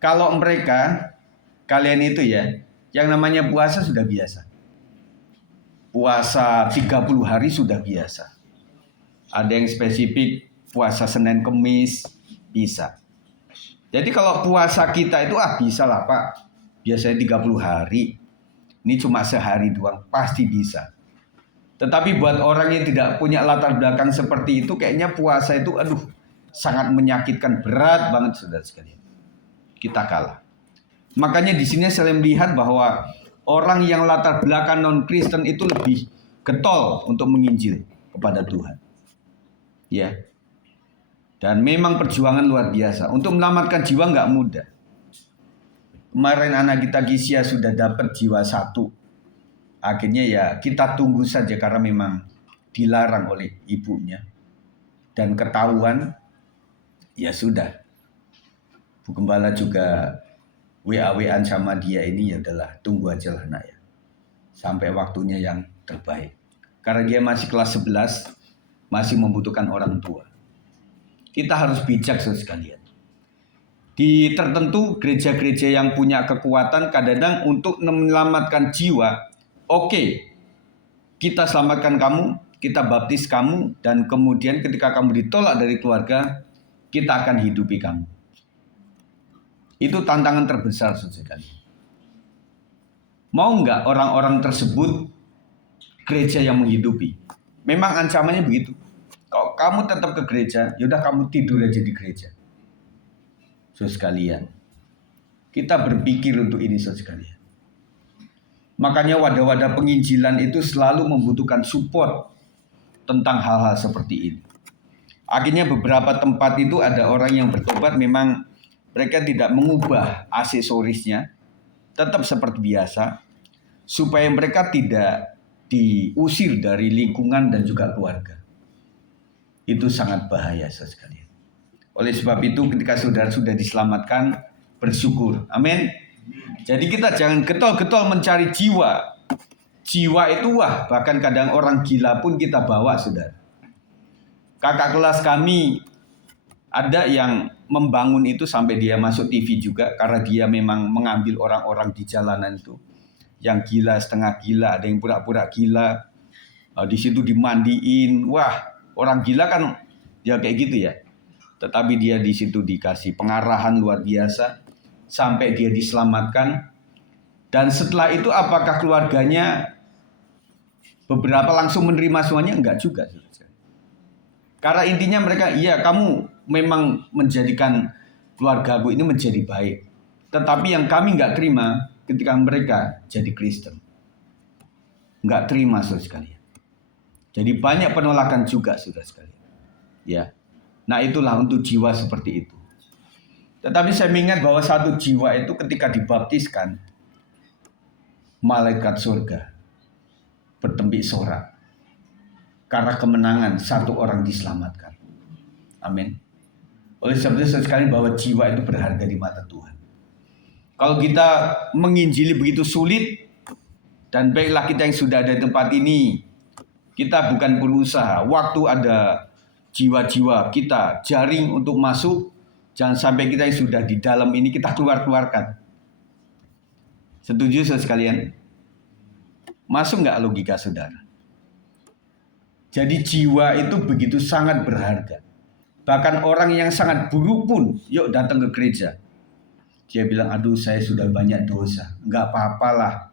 kalau mereka, kalian itu ya, yang namanya puasa sudah biasa. Puasa 30 hari sudah biasa. Ada yang spesifik puasa Senin Kemis, bisa. Jadi kalau puasa kita itu, bisa lah Pak. Biasanya 30 hari. Ini cuma sehari doang, pasti bisa. Tetapi buat orang yang tidak punya latar belakang seperti itu, kayaknya puasa itu, sangat menyakitkan, berat banget saudara sekalian. Kita kalah. Makanya di sini saya melihat bahwa orang yang latar belakang non-Kristen itu lebih getol untuk menginjil kepada Tuhan. Ya. Dan memang perjuangan luar biasa. Untuk menyelamatkan jiwa nggak mudah. Kemarin anak kita Gisya sudah dapat jiwa 1. Akhirnya ya kita tunggu saja karena memang dilarang oleh ibunya. Dan ketahuan, ya sudah. Bu Gembala juga WA-WAan sama dia ini adalah tunggu aja lah nak ya. Sampai waktunya yang terbaik. Karena dia masih kelas 11, masih membutuhkan orang tua. Kita harus bijak sekalian. Di tertentu gereja-gereja yang punya kekuatan kadang-kadang untuk menyelamatkan jiwa, oke, kita selamatkan kamu, kita baptis kamu, dan kemudian ketika kamu ditolak dari keluarga, kita akan hidupi kamu. Itu tantangan terbesar sekali. Mau nggak orang-orang tersebut gereja yang menghidupi? Memang ancamannya begitu. Kalau kamu tetap ke gereja, yaudah kamu tidur aja di gereja. Saudara sekalian, kita berpikir untuk ini saudara sekalian. Makanya wadah-wadah penginjilan itu selalu membutuhkan support tentang hal-hal seperti ini. Akhirnya beberapa tempat itu ada orang yang bertobat, memang mereka tidak mengubah aksesorisnya, tetap seperti biasa, supaya mereka tidak diusir dari lingkungan dan juga keluarga. Itu sangat bahaya sekali. Oleh sebab itu ketika saudara sudah diselamatkan, bersyukur. Amin. Jadi kita jangan getol-getol mencari jiwa. Jiwa itu bahkan kadang orang gila pun kita bawa, saudara. Kakak kelas kami ada yang membangun itu sampai dia masuk TV juga, karena dia memang mengambil orang-orang di jalanan itu. Yang gila, setengah gila, ada yang pura-pura gila. Di situ dimandiin. Orang gila kan ya kayak gitu ya. Tetapi dia di situ dikasih pengarahan luar biasa sampai dia diselamatkan. Dan setelah itu apakah keluarganya beberapa langsung menerima semuanya? Enggak juga. Karena intinya mereka, iya kamu memang menjadikan keluargaku ini menjadi baik. Tetapi yang kami enggak terima ketika mereka jadi Kristen. Enggak terima saudara sekalian. Jadi banyak penolakan juga saudara sekalian. Ya. Nah itulah untuk jiwa seperti itu. Tetapi saya mengingat bahwa satu jiwa itu ketika dibaptiskan, malaikat surga bertembik sorak. karena kemenangan satu orang diselamatkan. Amin. Oleh sebab itu sekali bahwa jiwa itu berharga di mata Tuhan. Kalau kita menginjili begitu sulit, dan baiklah kita yang sudah ada di tempat ini, kita bukan berusaha. Waktu ada jiwa-jiwa kita jaring untuk masuk, jangan sampai kita yang sudah di dalam ini kita keluarkan. Setuju saudara sekalian? Masuk nggak logika saudara? Jadi jiwa itu begitu sangat berharga. Bahkan orang yang sangat buruk pun, yuk datang ke gereja. Dia bilang, aduh saya sudah banyak dosa. Nggak apa-apalah.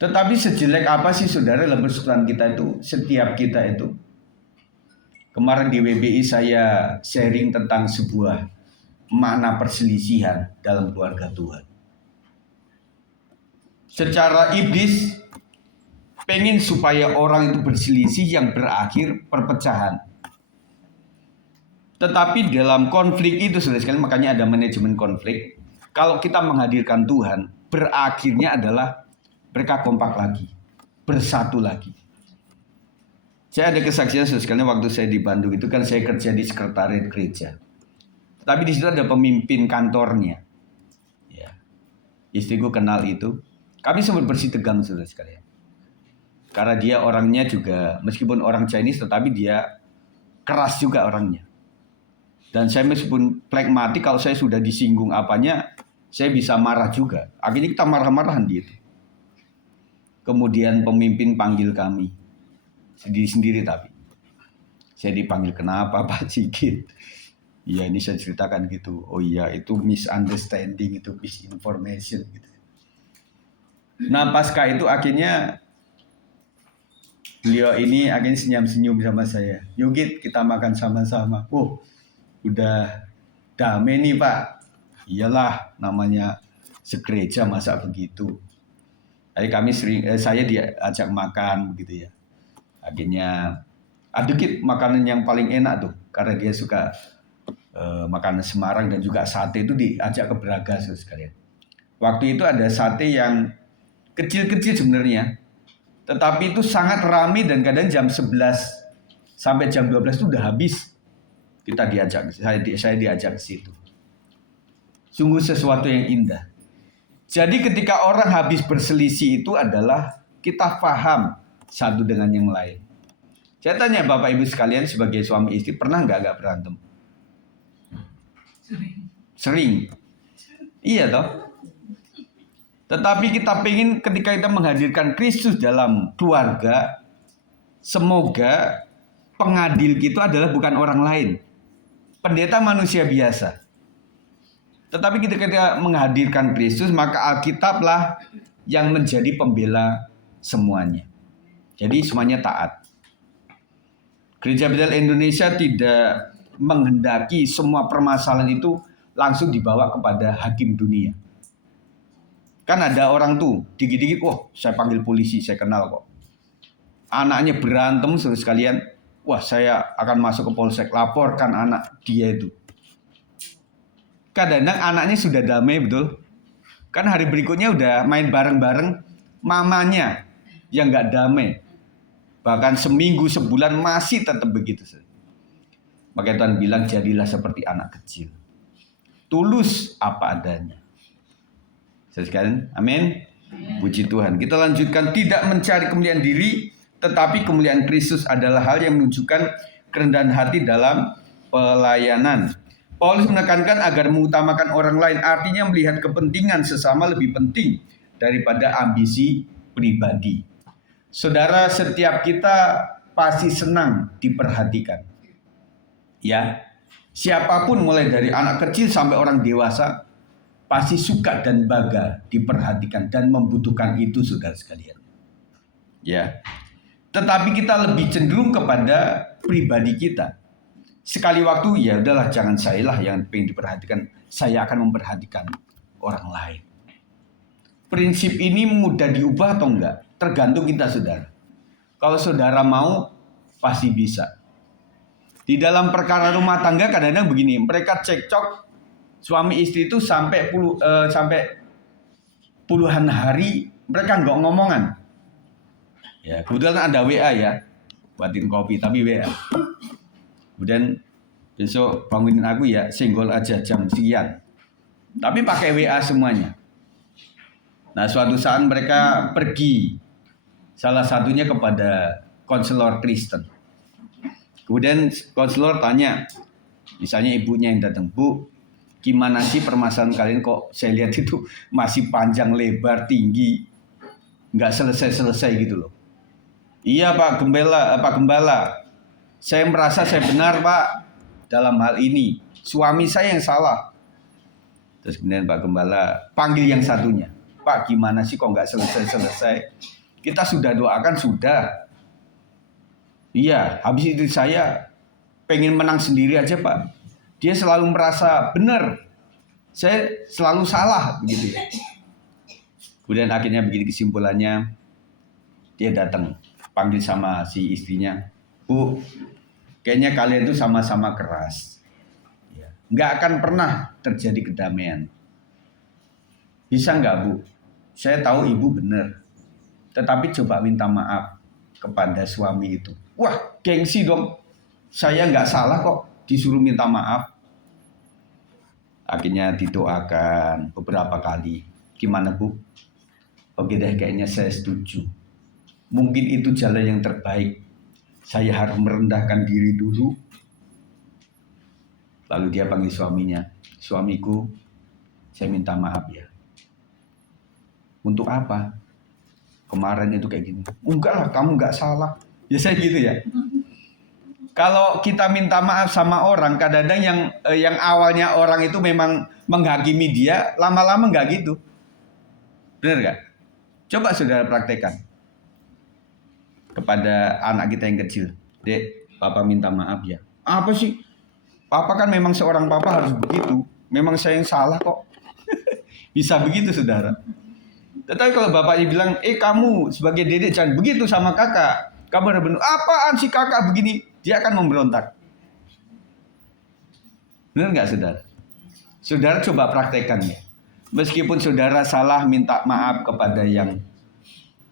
Tetapi sejelek apa sih saudara dalam persekutuan kita itu? Setiap kita itu. Kemarin di WBI saya sharing tentang sebuah makna perselisihan dalam keluarga Tuhan. Secara iblis pengen supaya orang itu berselisih yang berakhir perpecahan. Tetapi dalam konflik itu saudara sekalian, makanya ada manajemen konflik. Kalau kita menghadirkan Tuhan, berakhirnya adalah mereka kompak lagi, bersatu lagi. Saya ada kesaksian saudara sekalian, waktu saya di Bandung itu kan saya kerja di sekretariat gereja. Tapi di situ ada pemimpin kantornya. Ya. Istriku kenal itu. Kami sempat bersih tegang saudara sekalian. Karena dia orangnya juga, meskipun orang Chinese, tetapi dia keras juga orangnya. Dan saya meskipun pragmatik, kalau saya sudah disinggung apanya, saya bisa marah juga. Akhirnya kita marah-marahan di itu. Kemudian pemimpin panggil kami. Sendiri-sendiri tapi. Saya dipanggil, kenapa Pak Sigit? Iya ini saya ceritakan gitu. Oh iya itu misunderstanding, itu misinformation gitu. Nah pasca itu akhirnya beliau ini akhirnya senyum-senyum sama saya. Yogit kita makan sama-sama. Oh udah damai nih Pak. Iyalah namanya segereja masa begitu. Jadi kami saya diajak makan begitu ya. Akhirnya adukit makanan yang paling enak tuh. Karena dia suka makanan Semarang dan juga sate itu diajak ke Braga sekalian. Waktu itu ada sate yang kecil-kecil sebenarnya. Tetapi itu sangat ramai dan kadang jam 11 sampai jam 12 itu udah habis. Kita diajak, saya diajak ke situ. Sungguh sesuatu yang indah. Jadi ketika orang habis berselisih itu adalah kita paham satu dengan yang lain. Saya tanya Bapak Ibu sekalian sebagai suami istri, pernah nggak berantem? Sering. Iya toh? Tetapi kita pengen ketika kita menghadirkan Kristus dalam keluarga, semoga pengadil kita adalah bukan orang lain. Pendeta manusia biasa. Tetapi ketika kita menghadirkan Kristus, maka Alkitablah yang menjadi pembela semuanya. Jadi semuanya taat. Gereja Betel Indonesia tidak menghendaki semua permasalahan itu langsung dibawa kepada hakim dunia. Kan ada orang tuh, dikit-dikit, wah saya panggil polisi, saya kenal kok. Anaknya berantem saudara sekalian, wah saya akan masuk ke polsek, laporkan anak dia itu. Kadang-kadang anaknya sudah damai betul. Kan hari berikutnya udah main bareng-bareng, mamanya yang gak damai. Bahkan seminggu, sebulan masih tetap begitu. Maka Tuhan bilang jadilah seperti anak kecil. Tulus apa adanya. Sekalian, amin. Puji Tuhan. Kita lanjutkan, tidak mencari kemuliaan diri, tetapi kemuliaan Kristus adalah hal yang menunjukkan kerendahan hati dalam pelayanan. Paulus menekankan agar mengutamakan orang lain, artinya melihat kepentingan sesama lebih penting daripada ambisi pribadi. Saudara, setiap kita pasti senang diperhatikan. Ya, siapapun mulai dari anak kecil sampai orang dewasa pasti suka dan bangga diperhatikan dan membutuhkan itu saudara sekalian. Ya. Tetapi kita lebih cenderung kepada pribadi kita. Sekali waktu ya udahlah jangan saya lah yang pengen diperhatikan, saya akan memperhatikan orang lain. Prinsip ini mudah diubah atau enggak? Tergantung kita saudara. Kalau saudara mau pasti bisa. Di dalam perkara rumah tangga kadang-kadang begini, mereka cekcok suami istri itu sampai puluhan hari mereka nggak ngomongan. Ya kebetulan ada WA ya. buatin kopi, tapi WA. Kemudian besok bangunin aku ya, singgol aja jam sekian. Tapi pakai WA semuanya. Nah, suatu saat mereka pergi, salah satunya kepada konselor Kristen. Kemudian konselor tanya, misalnya ibunya yang datang, Bu, gimana sih permasalahan kalian kok saya lihat itu masih panjang lebar tinggi, nggak selesai gitu loh. Iya Pak Gembala, saya merasa saya benar Pak dalam hal ini, suami saya yang salah. Terus kemudian Pak Gembala panggil yang satunya, Pak gimana sih kok nggak selesai? Kita sudah doakan sudah. Iya, habis itu saya pengen menang sendiri aja Pak. Dia selalu merasa benar, saya selalu salah begitu ya. Kemudian akhirnya begini kesimpulannya, dia datang panggil sama si istrinya, Bu, kayaknya kalian itu sama-sama keras. Nggak akan pernah terjadi kedamaian. Bisa nggak Bu? Saya tahu Ibu benar, tetapi coba minta maaf kepada suami itu. Wah, gengsi dong. Saya nggak salah kok, disuruh minta maaf. Akhirnya didoakan beberapa kali. Gimana Bu? Oke deh, kayaknya saya setuju. Mungkin itu jalan yang terbaik. Saya harus merendahkan diri dulu. Lalu dia panggil suaminya. Suamiku, saya minta maaf ya. Untuk apa? Kemarin itu kayak gini. Enggak lah, kamu enggak salah. Biasanya gitu ya. Kalau kita minta maaf sama orang, kadang-kadang yang awalnya orang itu memang menghakimi dia, lama-lama enggak gitu. Benar enggak? Coba saudara praktekkan kepada anak kita yang kecil. Dek, Papa minta maaf ya. Apa sih? Papa kan memang seorang papa harus begitu. Memang saya yang salah kok. Bisa begitu saudara. Tetapi kalau bapaknya bilang, kamu sebagai dedek jangan begitu sama kakak. Kamu harus benar. Apaan sih kakak begini? Dia akan memberontak. Benar nggak saudara? Saudara coba praktekkan ya. Meskipun saudara salah minta maaf kepada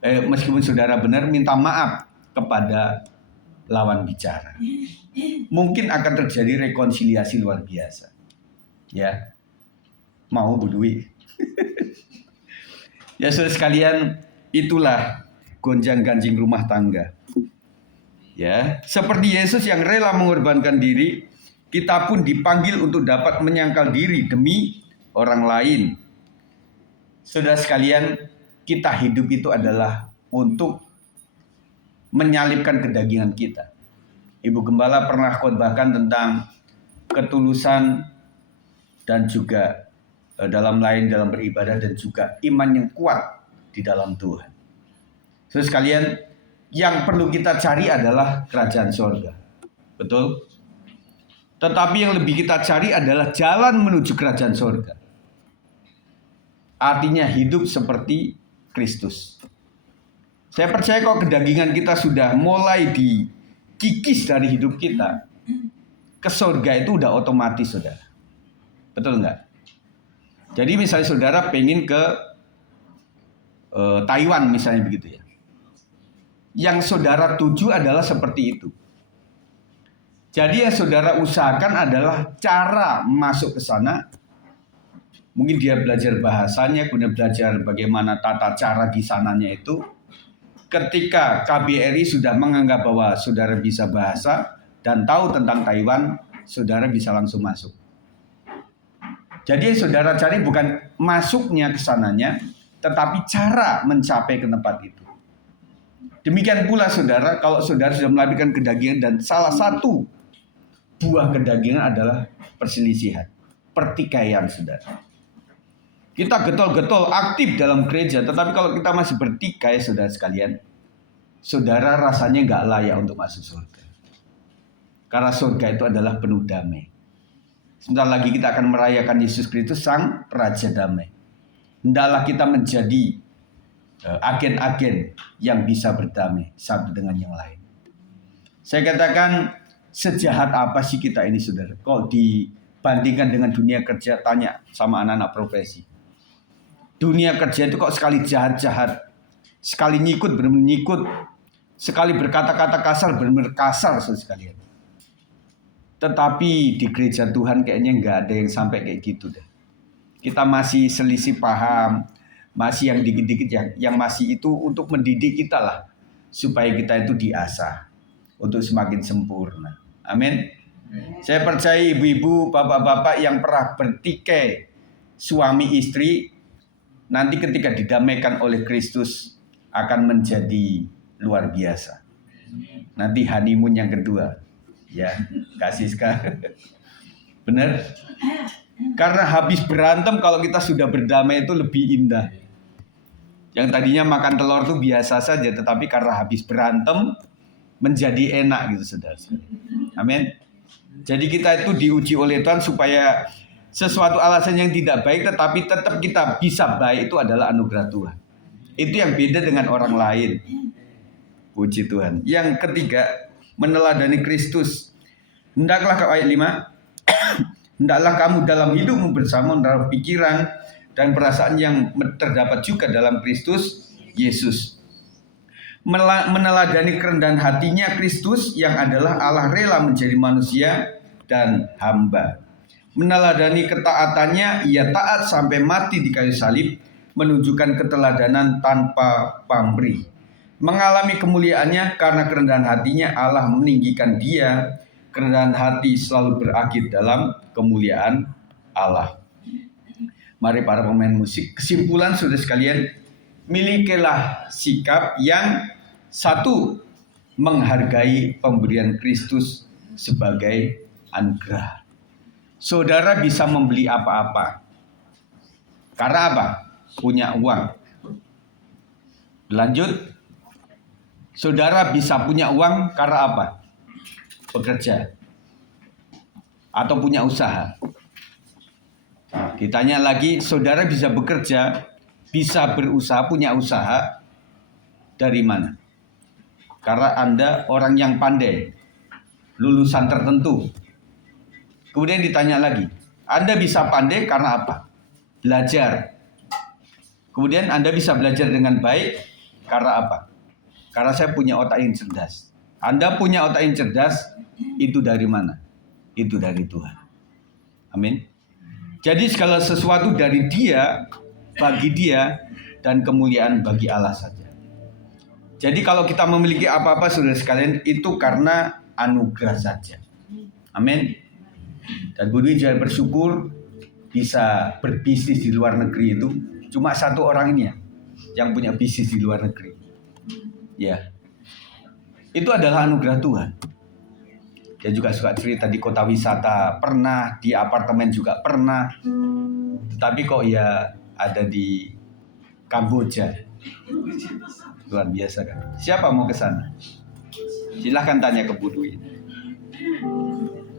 meskipun saudara benar minta maaf kepada lawan bicara. Mungkin akan terjadi rekonsiliasi luar biasa. Ya. Mau Bu Dwi? Ya saudara sekalian, itulah gonjang-ganjing rumah tangga. Ya, seperti Yesus yang rela mengorbankan diri, kita pun dipanggil untuk dapat menyangkal diri demi orang lain. Saudara sekalian, kita hidup itu adalah untuk menyalibkan kedagingan kita. Ibu Gembala pernah khotbahkan tentang ketulusan dan juga dalam beribadah dan juga iman yang kuat di dalam Tuhan. Saudara sekalian, yang perlu kita cari adalah kerajaan sorga. Betul? Tetapi yang lebih kita cari adalah jalan menuju kerajaan sorga. Artinya hidup seperti Kristus. Saya percaya kalau kedagingan kita sudah mulai dikikis dari hidup kita, ke surga itu udah otomatis saudara. Betul nggak? Jadi misalnya saudara pengen ke Taiwan misalnya begitu ya. Yang saudara tuju adalah seperti itu. Jadi yang saudara usahakan adalah cara masuk ke sana. Mungkin dia belajar bahasanya, kemudian belajar bagaimana tata cara di sananya itu. Ketika KBRI sudah menganggap bahwa saudara bisa bahasa dan tahu tentang Taiwan, saudara bisa langsung masuk. Jadi saudara cari bukan masuknya ke sananya, tetapi cara mencapai ke tempat itu. Demikian pula saudara, kalau saudara sudah melakukan kedagingan dan salah satu buah kedagingan adalah perselisihan, pertikaian saudara. Kita getol-getol aktif dalam gereja, tetapi kalau kita masih bertikai saudara sekalian, saudara rasanya nggak layak untuk masuk surga. Karena surga itu adalah penuh damai. Sebentar lagi kita akan merayakan Yesus Kristus Sang Raja Damai. Hendaklah kita menjadi agen-agen yang bisa berdamai satu dengan yang lain. Saya katakan, sejahat apa sih kita ini saudara? Kok dibandingkan dengan dunia kerja? Tanya sama anak-anak profesi. Dunia kerja itu kok sekali jahat-jahat, sekali nyikut benar-benar nyikut. sekali berkata-kata kasar, benar-benar kasar sekalian. Tetapi di gereja Tuhan kayaknya nggak ada yang sampai kayak gitu deh. Kita masih selisih paham, masih yang dikit-dikit yang masih itu untuk mendidik kita lah, supaya kita itu diasah untuk semakin sempurna. Amin. Saya percaya ibu-ibu, bapak-bapak yang pernah bertikai suami istri, nanti ketika didamaikan oleh Kristus akan menjadi luar biasa. Nanti honeymoon yang kedua, ya, Kak Siska. Benar? Karena habis berantem kalau kita sudah berdamai itu lebih indah. Yang tadinya makan telur itu biasa saja, tetapi karena habis berantem menjadi enak gitu, saudara. Amin. Jadi kita itu diuji oleh Tuhan supaya sesuatu alasan yang tidak baik tetapi tetap kita bisa baik itu adalah anugerah Tuhan. Itu yang beda dengan orang lain. Puji Tuhan. Yang ketiga, meneladani Kristus. Hendaklah ayat 5. Hendaklah kamu dalam hidupmu bersama dalam pikiran dan perasaan yang terdapat juga dalam Kristus Yesus. Meneladani kerendahan hatinya Kristus yang adalah Allah rela menjadi manusia dan hamba. Meneladani ketaatannya, ia taat sampai mati di kayu salib, menunjukkan keteladanan tanpa pamrih. Mengalami kemuliaannya karena kerendahan hatinya, Allah meninggikan dia. Kerendahan hati selalu berakhir dalam kemuliaan Allah. Mari para pemain musik, kesimpulan saudara sekalian, milikilah sikap yang satu, menghargai pemberian Kristus sebagai anugerah. Saudara bisa membeli apa-apa. Karena apa? Punya uang. Lanjut. Saudara bisa punya uang karena apa? Bekerja. Atau punya usaha. Ditanya lagi, saudara bisa bekerja, bisa berusaha, punya usaha dari mana? Karena Anda orang yang pandai, lulusan tertentu. Kemudian ditanya lagi, Anda bisa pandai karena apa? Belajar. Kemudian Anda bisa belajar dengan baik karena apa? Karena saya punya otak yang cerdas. Anda punya otak yang cerdas, itu dari mana? Itu dari Tuhan. Amin. Jadi segala sesuatu dari Dia, bagi Dia, dan kemuliaan bagi Allah saja. Jadi kalau kita memiliki apa-apa saudara sekalian, itu karena anugerah saja. Amin. Dan Budi juga bersyukur bisa berbisnis di luar negeri itu. Cuma satu orang ini ya, yang punya bisnis di luar negeri. Ya, itu adalah anugerah Tuhan. Dia juga suka cerita di kota wisata pernah, di apartemen juga pernah. Tapi kok ya ada di Kamboja. Luar biasa kan. Siapa mau ke sana? Silahkan tanya ke Budui.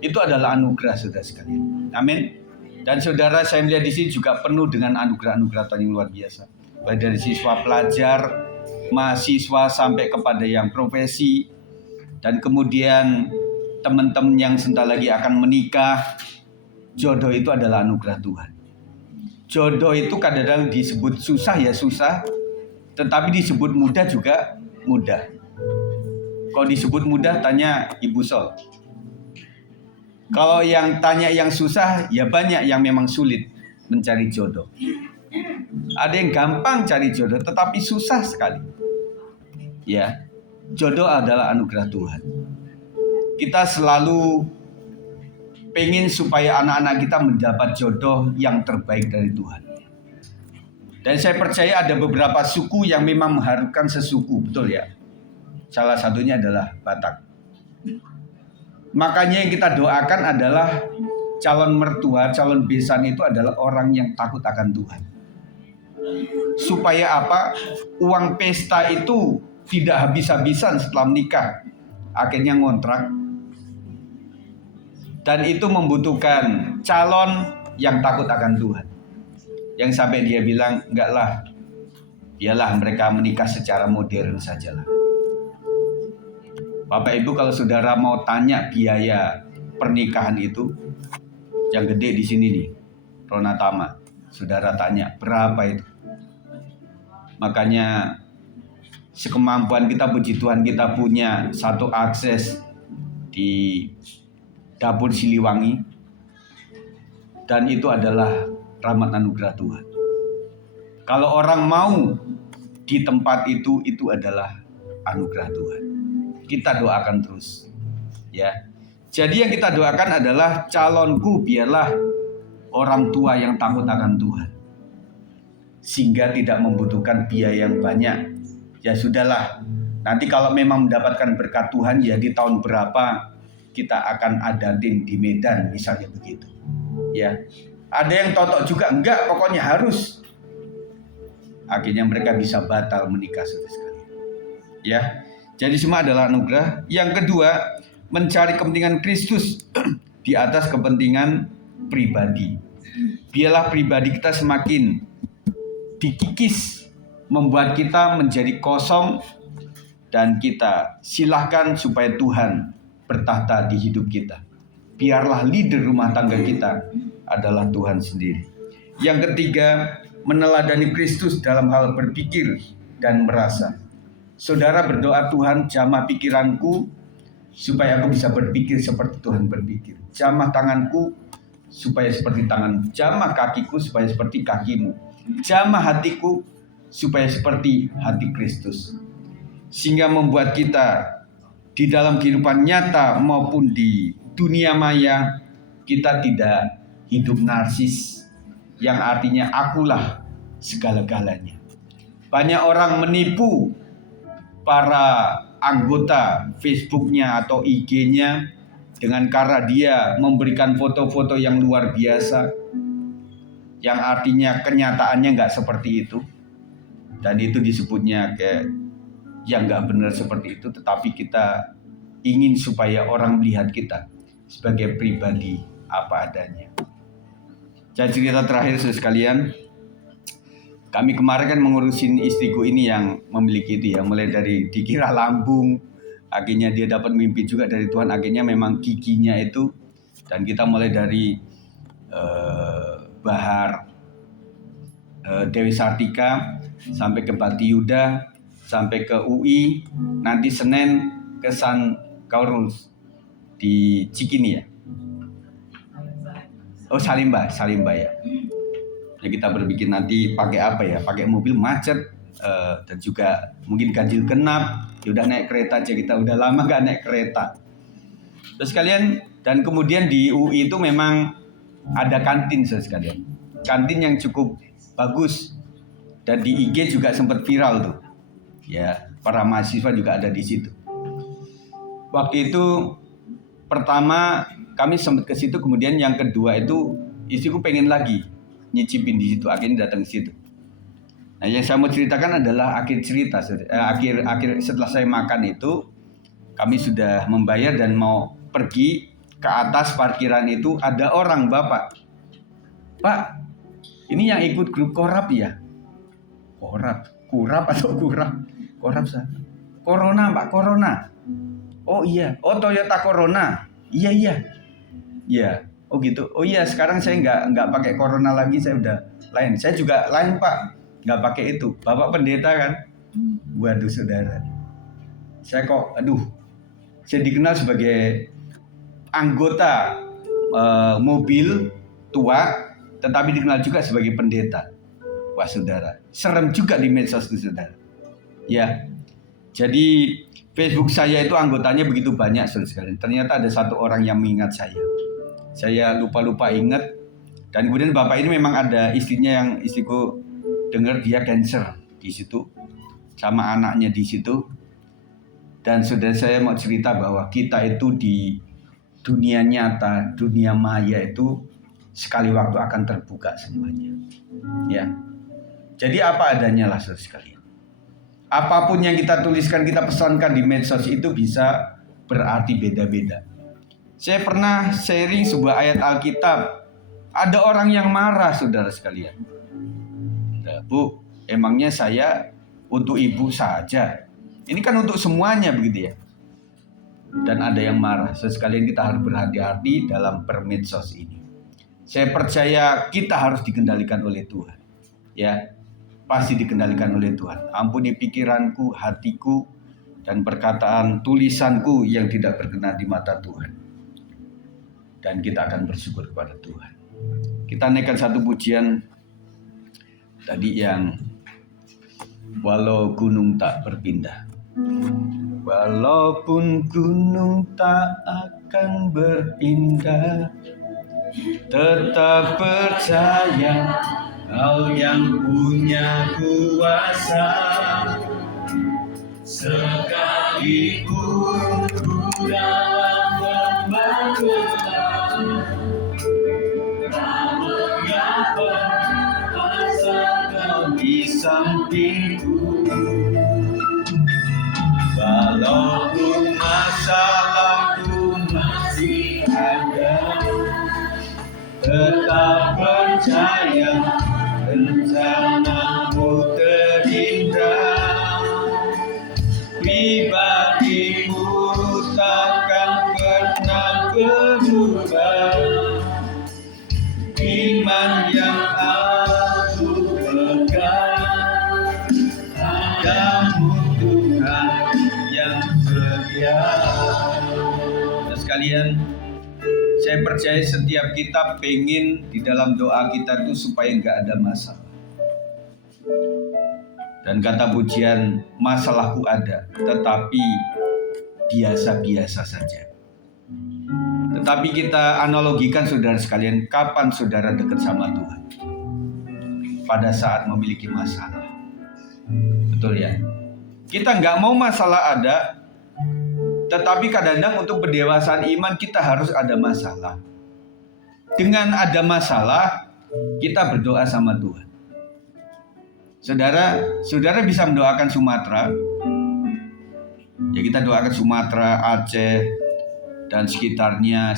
Itu adalah anugerah saudara sekalian. Amin. Dan saudara, saya melihat di sini juga penuh dengan anugerah-anugerah Tuhan yang luar biasa. Baik dari siswa pelajar, mahasiswa sampai kepada yang profesi, dan kemudian teman-teman yang sebentar lagi akan menikah. Jodoh itu adalah anugerah Tuhan. Jodoh itu kadang-kadang disebut susah ya susah, tetapi disebut mudah juga mudah. Kalau disebut mudah, tanya Ibu Sol. Kalau yang tanya yang susah, ya banyak yang memang sulit mencari jodoh. Ada yang gampang cari jodoh, tetapi susah sekali. Ya, jodoh adalah anugerah Tuhan. Kita selalu pengen supaya anak-anak kita mendapat jodoh yang terbaik dari Tuhan. Dan saya percaya ada beberapa suku yang memang mengharapkan sesuku, betul ya? Salah satunya adalah Batak. Makanya yang kita doakan adalah calon mertua, calon besan itu adalah orang yang takut akan Tuhan. Supaya apa? Uang pesta itu tidak habis-habisan setelah menikah. Akhirnya ngontrak. Dan itu membutuhkan calon yang takut akan Tuhan. Yang sampai dia bilang, enggak lah, biarlah mereka menikah secara modern sajalah. Bapak Ibu, kalau saudara mau tanya biaya pernikahan itu, yang gede di sini nih, Ronatama. Saudara tanya, berapa itu? Makanya sekemampuan kita, puji Tuhan kita punya satu akses di dapur Siliwangi, dan itu adalah rahmat anugerah Tuhan. Kalau orang mau di tempat itu adalah anugerah Tuhan. Kita doakan terus, ya. Jadi yang kita doakan adalah calonku biarlah orang tua yang takut akan Tuhan, sehingga tidak membutuhkan biaya yang banyak. Ya sudahlah, nanti kalau memang mendapatkan berkat Tuhan ya di tahun berapa kita akan adatin di Medan misalnya begitu. Ya, ada yang totok juga enggak, pokoknya harus. Akhirnya mereka bisa batal menikah sekali. Ya, jadi semua adalah anugerah. Yang kedua, mencari kepentingan Kristus di atas kepentingan pribadi. Biarlah pribadi kita semakin dikikis, membuat kita menjadi kosong, dan kita silahkan supaya Tuhan bertahta di hidup kita. Biarlah leader rumah tangga kita adalah Tuhan sendiri. Yang ketiga, meneladani Kristus dalam hal berpikir dan merasa. Saudara berdoa, Tuhan jamah pikiranku supaya aku bisa berpikir seperti Tuhan berpikir. Jamah tanganku supaya seperti tangan. Jamah kakiku supaya seperti kakimu. Jamah hatiku supaya seperti hati Kristus. Sehingga membuat kita di dalam kehidupan nyata maupun di dunia maya, kita tidak hidup narsis, yang artinya akulah segala-galanya. Banyak orang menipu para anggota Facebooknya atau IG-nya dengan cara dia memberikan foto-foto yang luar biasa, yang artinya kenyataannya nggak seperti itu, dan itu disebutnya kayak yang nggak benar seperti itu. Tetapi kita ingin supaya orang melihat kita sebagai pribadi apa adanya. Jadi cerita terakhir saudara sekalian, kami kemarin kan mengurusin istriku ini yang memiliki itu ya, mulai dari dikira lambung, akhirnya dia dapat mimpi juga dari Tuhan, akhirnya memang giginya itu, dan kita mulai dari Bahar, Dewi Sartika, sampai ke Bati Yuda, sampai ke UI, nanti Senin ke San Kaurus di Cikini ya. Oh Salimba ya. Ya kita berpikir nanti pakai apa ya, pakai mobil macet, dan juga mungkin ganjil genap, ya udah naik kereta aja, kita udah lama gak naik kereta. Terus kalian, dan kemudian di UI itu memang ada kantin sekalian, kantin yang cukup bagus, dan di IG juga sempat viral tuh, ya para mahasiswa juga ada di situ. Waktu itu pertama kami sempat ke situ, kemudian yang kedua itu istriku pengen lagi nyicipin di situ, akhirnya datang ke situ. Nah, yang saya mau ceritakan adalah akhir cerita. Akhir setelah saya makan itu, kami sudah membayar dan mau pergi ke atas parkiran itu, ada orang bapak. Pak, ini yang ikut grup korap ya? Kurap atau kurap? Korap sah. Corona Pak, Corona. Oh iya, oh Toyota Corona. Iya. Ya. Oh gitu. Oh iya, sekarang saya nggak pakai Corona lagi, saya udah lain. Saya juga lain Pak, nggak pakai itu. Bapak pendeta kan? Waduh saudara, saya kok, saya dikenal sebagai anggota mobil tua, tetapi dikenal juga sebagai pendeta. Wah saudara, serem juga di medsos itu saudara. Ya, jadi Facebook saya itu anggotanya begitu banyak saudara sekalian. Ternyata ada satu orang yang mengingat saya. Saya lupa ingat, dan kemudian bapak ini memang ada istrinya yang istriku dengar dia cancer di situ, sama anaknya di situ. Dan saudara saya mau cerita bahwa kita itu di dunia nyata, dunia maya itu sekali waktu akan terbuka semuanya. Ya, jadi apa adanya lah saudara sekalian. Apapun yang kita tuliskan, kita pesankan di medsos itu bisa berarti beda-beda. Saya pernah sharing sebuah ayat Alkitab. Ada orang yang marah saudara sekalian. Nah, Bu, emangnya saya untuk ibu saja? Ini kan untuk semuanya begitu ya. Dan ada yang marah. Sekalian kita harus berhati-hati dalam bermedsos ini. Saya percaya kita harus dikendalikan oleh Tuhan. Ya. pasti dikendalikan oleh Tuhan. Ampuni pikiranku, hatiku, dan perkataan tulisanku yang tidak berkenan di mata Tuhan. Dan kita akan bersyukur kepada Tuhan. Kita naikkan satu pujian tadi yang walau gunung tak berpindah. Walaupun gunung tak akan berpindah, tetap percaya Kau yang punya kuasa. Sekalipun ku dalam kebanggaan, tak mengapa asa Kau di sampingku. Walaupun masalahku masih ada, tetap percaya rencanamu terindah. Pribadimu takkan pernah berubah. Iman yang aku pegang, padamu Tuhan yang setia. Sekalian, saya percaya setiap kita pengen di dalam doa kita itu supaya nggak ada masalah. Dan kata pujian, masalahku ada, tetapi biasa-biasa saja. Tetapi kita analogikan saudara sekalian, kapan saudara dekat sama Tuhan? Pada saat memiliki masalah. Betul ya? Kita nggak mau masalah ada, tetapi kadang-kadang untuk pendewasaan iman kita harus ada masalah. Dengan ada masalah, kita berdoa sama Tuhan. Saudara bisa mendoakan Sumatera. Ya, kita doakan Sumatera, Aceh, dan sekitarnya,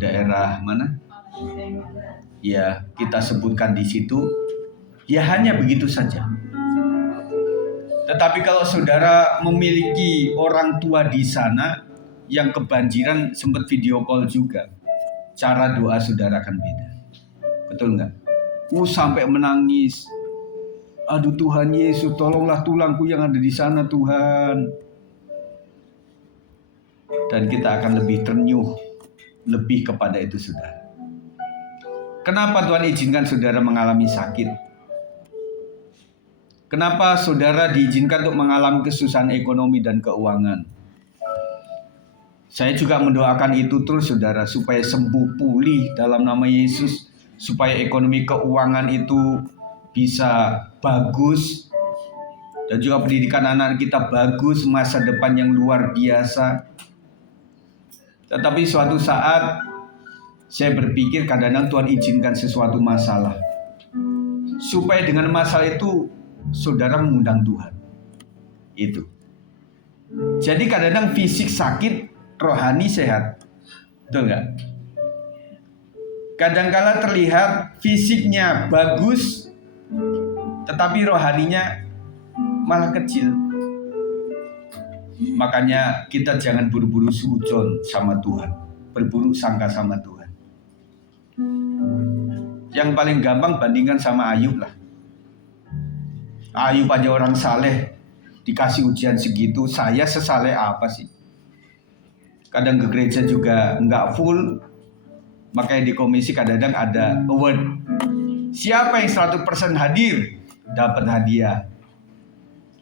daerah mana? Ya, kita sebutkan di situ. Ya, hanya begitu saja. Tetapi kalau saudara memiliki orang tua di sana yang kebanjiran, sempat video call juga, cara doa saudara akan beda. Betul nggak? Sampai menangis. Aduh Tuhan Yesus, tolonglah tulangku yang ada di sana Tuhan. Dan kita akan lebih ternyuh, lebih kepada itu saudara. Kenapa Tuhan izinkan saudara mengalami sakit? Kenapa saudara diizinkan untuk mengalami kesusahan ekonomi dan keuangan? Saya juga mendoakan itu terus saudara, supaya sembuh pulih dalam nama Yesus, supaya ekonomi keuangan itu bisa bagus, dan juga pendidikan anak kita bagus, masa depan yang luar biasa. Tetapi suatu saat saya berpikir kadang-kadang Tuhan izinkan sesuatu masalah, supaya dengan masalah itu saudara mengundang Tuhan. Itu. Jadi kadang-kadang fisik sakit, rohani sehat. Betul nggak? Kadang-kala terlihat fisiknya bagus, tetapi rohaninya malah kecil. Makanya kita jangan buru-buru suudzon sama Tuhan, berburuk sangka sama Tuhan. Yang paling gampang bandingkan sama Ayub lah. Ayub aja orang saleh, dikasih ujian segitu, saya sesaleh apa sih? Kadang ke gereja juga nggak full, makanya di komisi kadang-kadang ada award. Siapa yang 100% hadir dapat hadiah.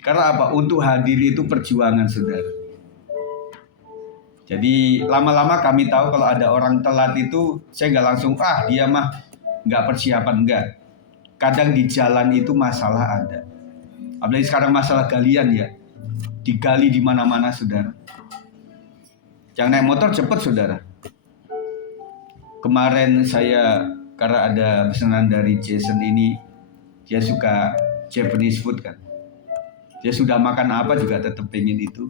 Karena apa? Untuk hadir itu perjuangan saudara. Jadi lama-lama kami tahu kalau ada orang telat itu, saya nggak langsung dia mah nggak persiapan, enggak. Kadang di jalan itu masalah ada. Apalagi sekarang masalah galian ya, digali di mana-mana saudara. Yang naik motor cepet saudara. Kemarin saya, karena ada pesanan dari Jason ini, dia suka Japanese food kan. Dia sudah makan apa juga tetap pengen itu.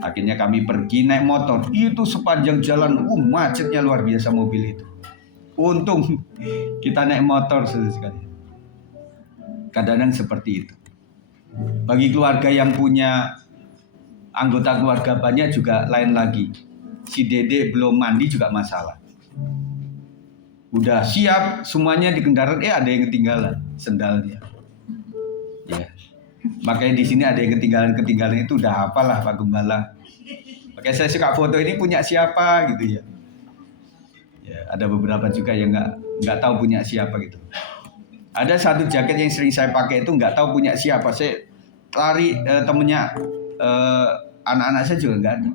Akhirnya kami pergi naik motor. Itu sepanjang jalan, macetnya luar biasa mobil itu. Untung kita naik motor sekali. Kadang-kadang seperti itu. Bagi keluarga yang punya anggota keluarga banyak juga lain lagi. Si Dede belum mandi juga masalah. Udah siap semuanya di kendaraan, ada yang ketinggalan sendalnya. Ya. Makanya di sini ada yang ketinggalan itu udah hafalah Pak Gembala. Makanya saya suka foto ini punya siapa gitu ya. Ya, ada beberapa juga yang nggak tahu punya siapa gitu. Ada satu jaket yang sering saya pakai itu nggak tahu punya siapa. Saya lari temennya anak-anak saya juga nggak ada,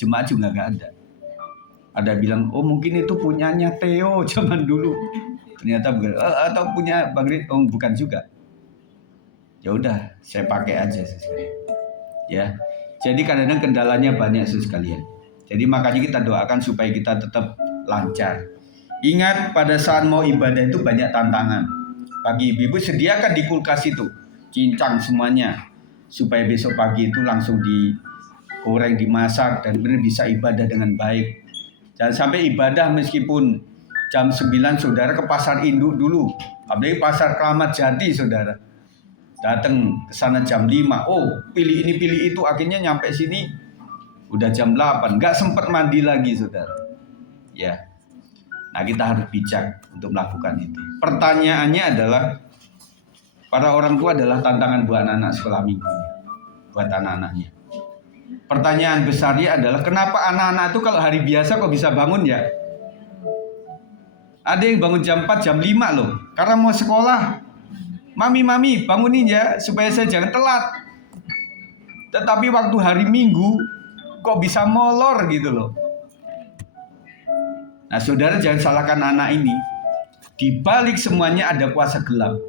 jemaat juga nggak ada. Ada bilang, oh mungkin itu punyanya Theo zaman dulu. Ternyata bukan. Atau punya Bang Rid, oh bukan juga. Ya udah, saya pakai aja sekalian. Ya, jadi kadang-kadang kendalanya banyak sekalian. Jadi makanya kita doakan supaya kita tetap lancar. Ingat pada saat mau ibadah itu banyak tantangan. Pagi ibu sediakan di kulkas itu, cincang semuanya, supaya besok pagi itu langsung digoreng, dimasak dan benar bisa ibadah dengan baik. Jangan sampai ibadah meskipun jam 9 saudara ke pasar induk dulu. Apalagi pasar Keramat Jati saudara. Datang ke sana jam 5. Oh pilih ini pilih itu, akhirnya nyampe sini udah jam 8. Nggak sempat mandi lagi saudara. Ya. Nah kita harus bijak untuk melakukan itu. Pertanyaannya adalah, para orang tua adalah tantangan buat anak-anak sekolah minggu. Buat anak-anaknya. Pertanyaan besarnya adalah kenapa anak-anak itu kalau hari biasa kok bisa bangun ya? Ada yang bangun jam 4, jam 5 loh. Karena mau sekolah. Mami bangunin ya supaya saya jangan telat. Tetapi waktu hari Minggu kok bisa molor gitu loh. Nah saudara jangan salahkan anak ini. Di balik semuanya ada kuasa gelap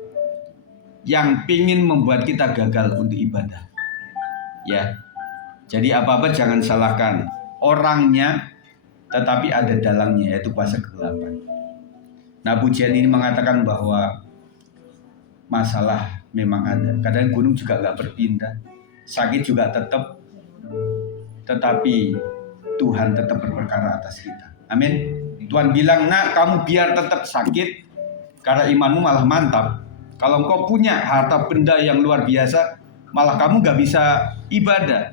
yang pingin membuat kita gagal untuk ibadah. Ya. Jadi apa-apa jangan salahkan orangnya, tetapi ada dalangnya, yaitu kuasa kegelapan. Nah pujian ini mengatakan bahwa masalah memang ada. Kadang gunung juga gak berpindah, sakit juga tetap, tetapi Tuhan tetap berperkara atas kita. Amin. Tuhan bilang, nak kamu biar tetap sakit, karena imanmu malah mantap. Kalau engkau punya harta benda yang luar biasa, malah kamu gak bisa ibadah.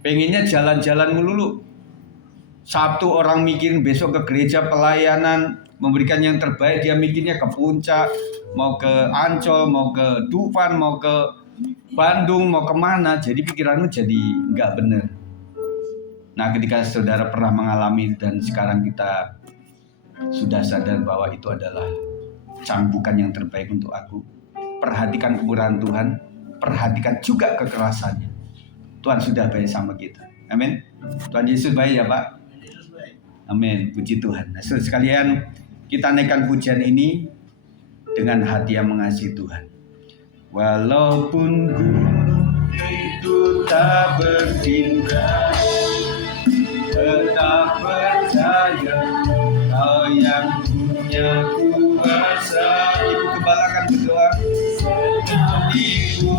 Pengennya jalan-jalan melulu. Sabtu orang mikirin besok ke gereja pelayanan, memberikan yang terbaik, dia mikirnya ke puncak, mau ke Ancol, mau ke Dufan, mau ke Bandung, mau kemana. Jadi pikiranmu jadi nggak benar. Nah ketika saudara pernah mengalami dan sekarang kita sudah sadar bahwa itu adalah cambukan yang terbaik untuk aku. Perhatikan kemurahan Tuhan, perhatikan juga kekerasannya. Tuhan sudah baik sama kita. Amin. Tuhan Yesus baik ya Pak. Amin. Puji Tuhan. Nah, saudara sekalian, kita naikkan pujian ini dengan hati yang mengasihi Tuhan. Walaupun gunung itu tak berpindah, tetap percaya Kau yang punya kuasa. Ibu Gembala berdoa. Ibu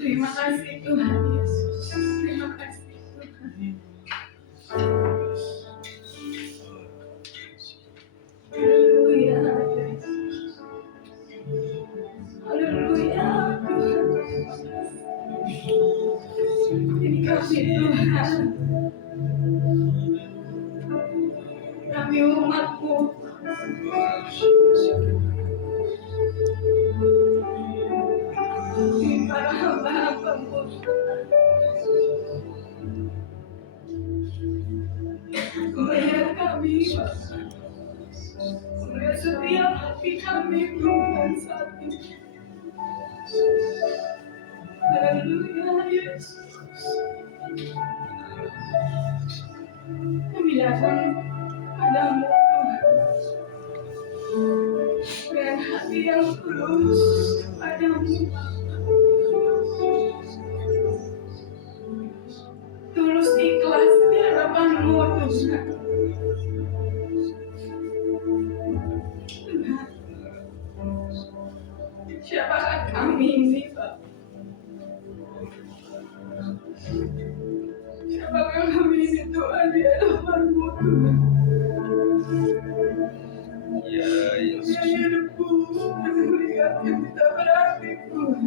Terima kasih Tuhan Yesus. Terima kasih Tuhan. Haleluya. Haleluya Tuhan. Ini kami Tuhan. Kami umat-Mu. Kami para hamba-hamba-Mu. Melihat kami, melihat setiap hati kami Tuhan saat ini. Haleluya Yesus. Kami datang padamu Tuhan dengan hati yang tulus padamu. Tulus ikhlas di hadapan-Mu Tuhan. Tuhan, siapakah kami ini Pak? Siapakah kami ini Tuhan di hadapan-Mu Tuhan? Ya Yesus. Ya hidupku melihat yang tidak berarti Tuhan.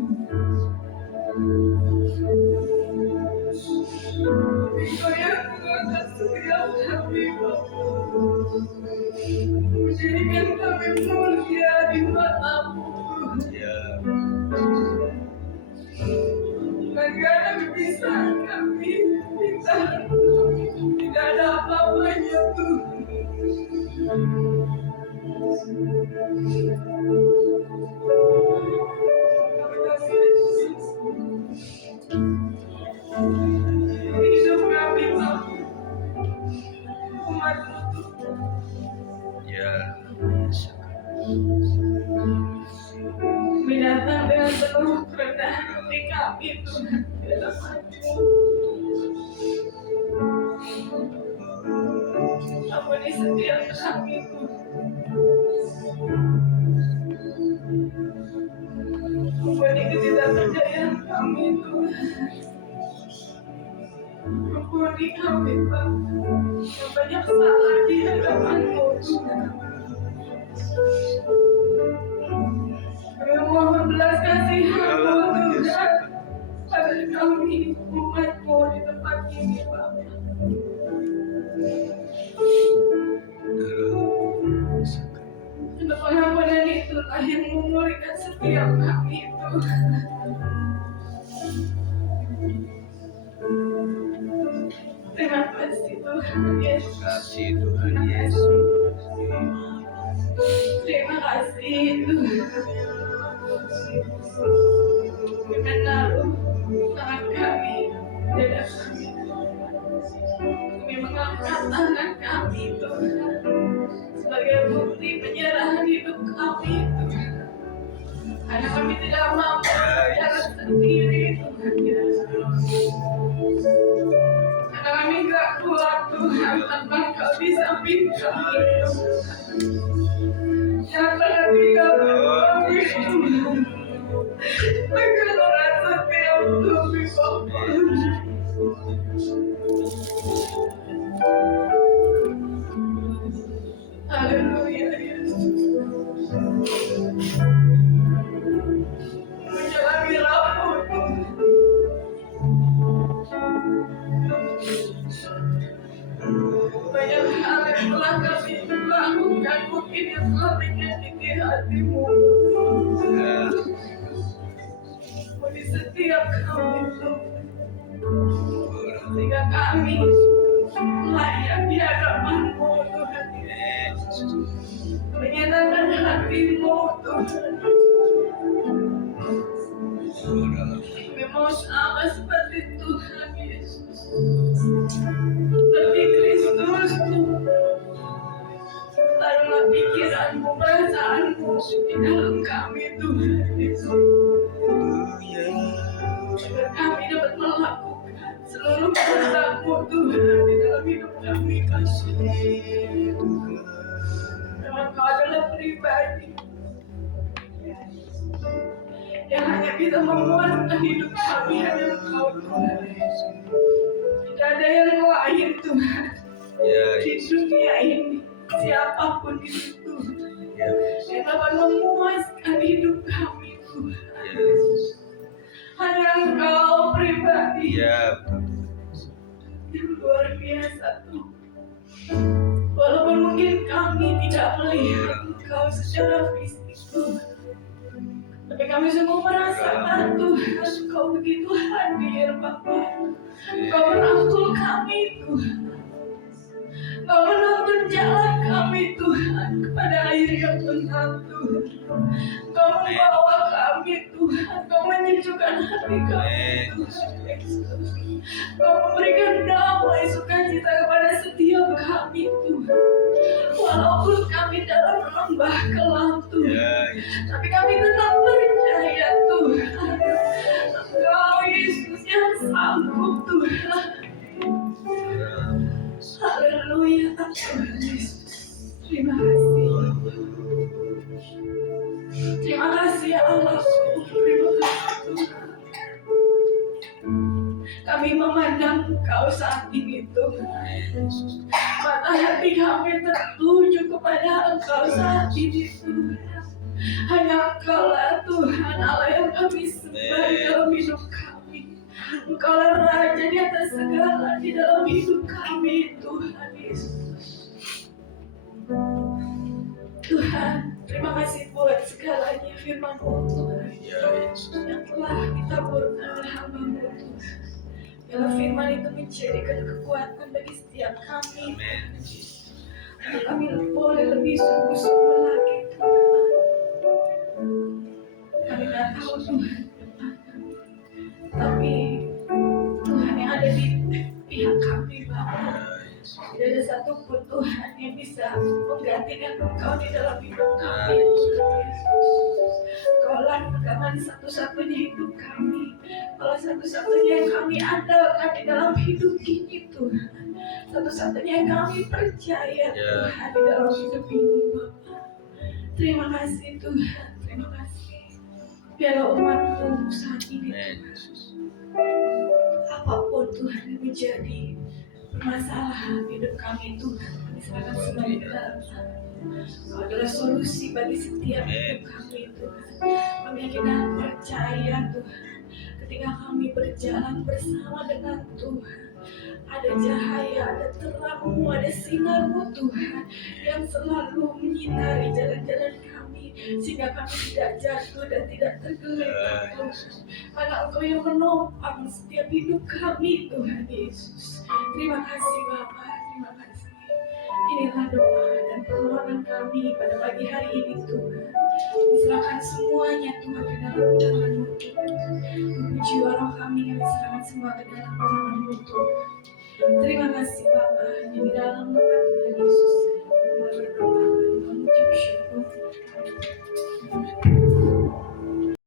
Engkau yang mengangkat setiap kami Bapa, menjadikan kami mulia di mata-Mu Tuhan. Ya. Bagaimana bisa kami tidak ada apa-apanya Tuhan. Hidup kami Bapa, umat-Mu Tuhan. Ya. Kami datang dengan penuh kerendahan hati kami Tuhan di hadapan-Mu. Ampuni setiap kami Tuhan. Ampuni ketidakpercayaan kami Tuhan. Ampuni kami Bapa yang banyak salah di hadapan-Mu Tuhan. Kami mohon belas kasihan-Mu Tuhan pada kami umat-Mu di tempat ini Bapa. Untuk pengampunan itulah yang memulihkan setiap kami Tuhan. Terima kasih Tuhan Yesus. Kasih Tuhan Yesus. Terima kasih Tuhan. Menaruh tangan kami di dada kami. Kami mengangkat tangan kami Tuhan sebagai bukti penyerahan hidup kami Tuhan. Karena kami tidak mampu berjalan sendiri Tuhan Yesus. Karena kami gak kuat Tuhan tanpa Engkau di samping kami Tuhan. Jangan tinggalkan kami Tuhan. Engkau rasa setiap kami Bapa. Haleluya Yesus. Menjalani rambut banyak hal yang telah kami lakukan, mungkin yang telah menyakiti hati-Mu. Di setiap kami sehingga kami layak di hadapan-Mu Tuhan Yesus, menyenangkan hati-Mu Tuhan. Kami mau sama seperti Tuhan Yesus, seperti Kristus Tuhan. Taruhlah pikiran-Mu, perasaan-Mu di dalam kami Tuhan Yesus, agar kami dapat melakukan seluruh kehendak-Mu Tuhan di dalam hidup kami. Memang Kau adalah pribadi yang hanya bisa memuaskan hidup kami hanya Engkau Tuhan. Tidak ada yang lain Tuhan di dunia ini, siapapun itu yang dapat memuaskan hidup kami Tuhan. Hanya Engkau pribadi yang luar biasa Tuhan. Walaupun mungkin kami tidak melihat Engkau secara fisik Tuhan, tapi kami semua merasakan Tuhan Engkau begitu hadir Bapa. Engkau merangkul kami Tuhan. Engkau menuntun jalan kami Tuhan kepada air yang tenang Tuhan. Engkau membawa kami Tuhan. Engkau menyejukkan hati kami Tuhan Yesus. Engkau memberikan damai sukacita kepada setiap kami Tuhan. Walaupun kami dalam lembah kelam Tuhan, tapi kami tetap percaya Tuhan. Engkau Yesus yang sanggup Tuhan. Haleluya Tuhan Yesus. Terima kasih. Terima kasih ya Allah. Terima kasih Tuhan. Kami memandang Engkau saat ini Tuhan. Mata hati kami tertuju kepada Engkau saat ini Tuhan. Hanya Engkau lah Tuhan Allah yang kami sembah di dalam hidup kami. Engkau lah Raja di atas segala di dalam hidup kami Tuhan Yesus. Tuhan, terima kasih buat segalanya firman-Mu Tuhan yang telah ditaburkan oleh hamba-Mu Tuhan. Biarlah firman itu menjadikan kekuatan bagi setiap kami. Agar kami boleh lebih sungguh-sungguh lagi Tuhan. Kami tidak tahu Tuhan depan, tapi Tuhan yang ada di pihak kami Bapa. Tidak ada satupun Tuhan yang bisa menggantikan Engkau di dalam hidup kami Tuhan Yesus. Engkaulah pegangan satu-satunya hidup kami. Kalau satu-satunya yang kami andalkan di dalam hidup ini Tuhan. Satu-satunya yang kami percaya Tuhan di dalam hidup ini Bapa. Terima kasih Tuhan. Terima kasih. Biarlah umat-Mu saat ini Tuhan. Apapun Tuhan yang menjadi permasalahan hidup kami Tuhan, kami serahkan semua di dalam tangan. Kau adalah solusi bagi setiap hidup kami Tuhan. Kami yakin dan percaya Tuhan, ketika kami berjalan bersama dengan Tuhan, ada cahaya, ada terang-Mu, ada sinar-Mu Tuhan yang selalu menyinari jalan-jalan kami, sehingga kami tidak jatuh dan tidak tergeletak Tuhan. Karena Engkau yang menopang setiap hidup kami Tuhan Yesus. Terima kasih Bapa, terima kasih. Inilah doa dan permohonan kami pada pagi hari ini Tuhan. Diserahkan semuanya Tuhan ke dalam tangan-Mu Tuhan. Jiwa roh kami serahkan semua ke dalam tangan-Mu Tuhan. Terima kasih Bapa, di dalam nama Tuhan Yesus kami berdoa dan mengucap syukur.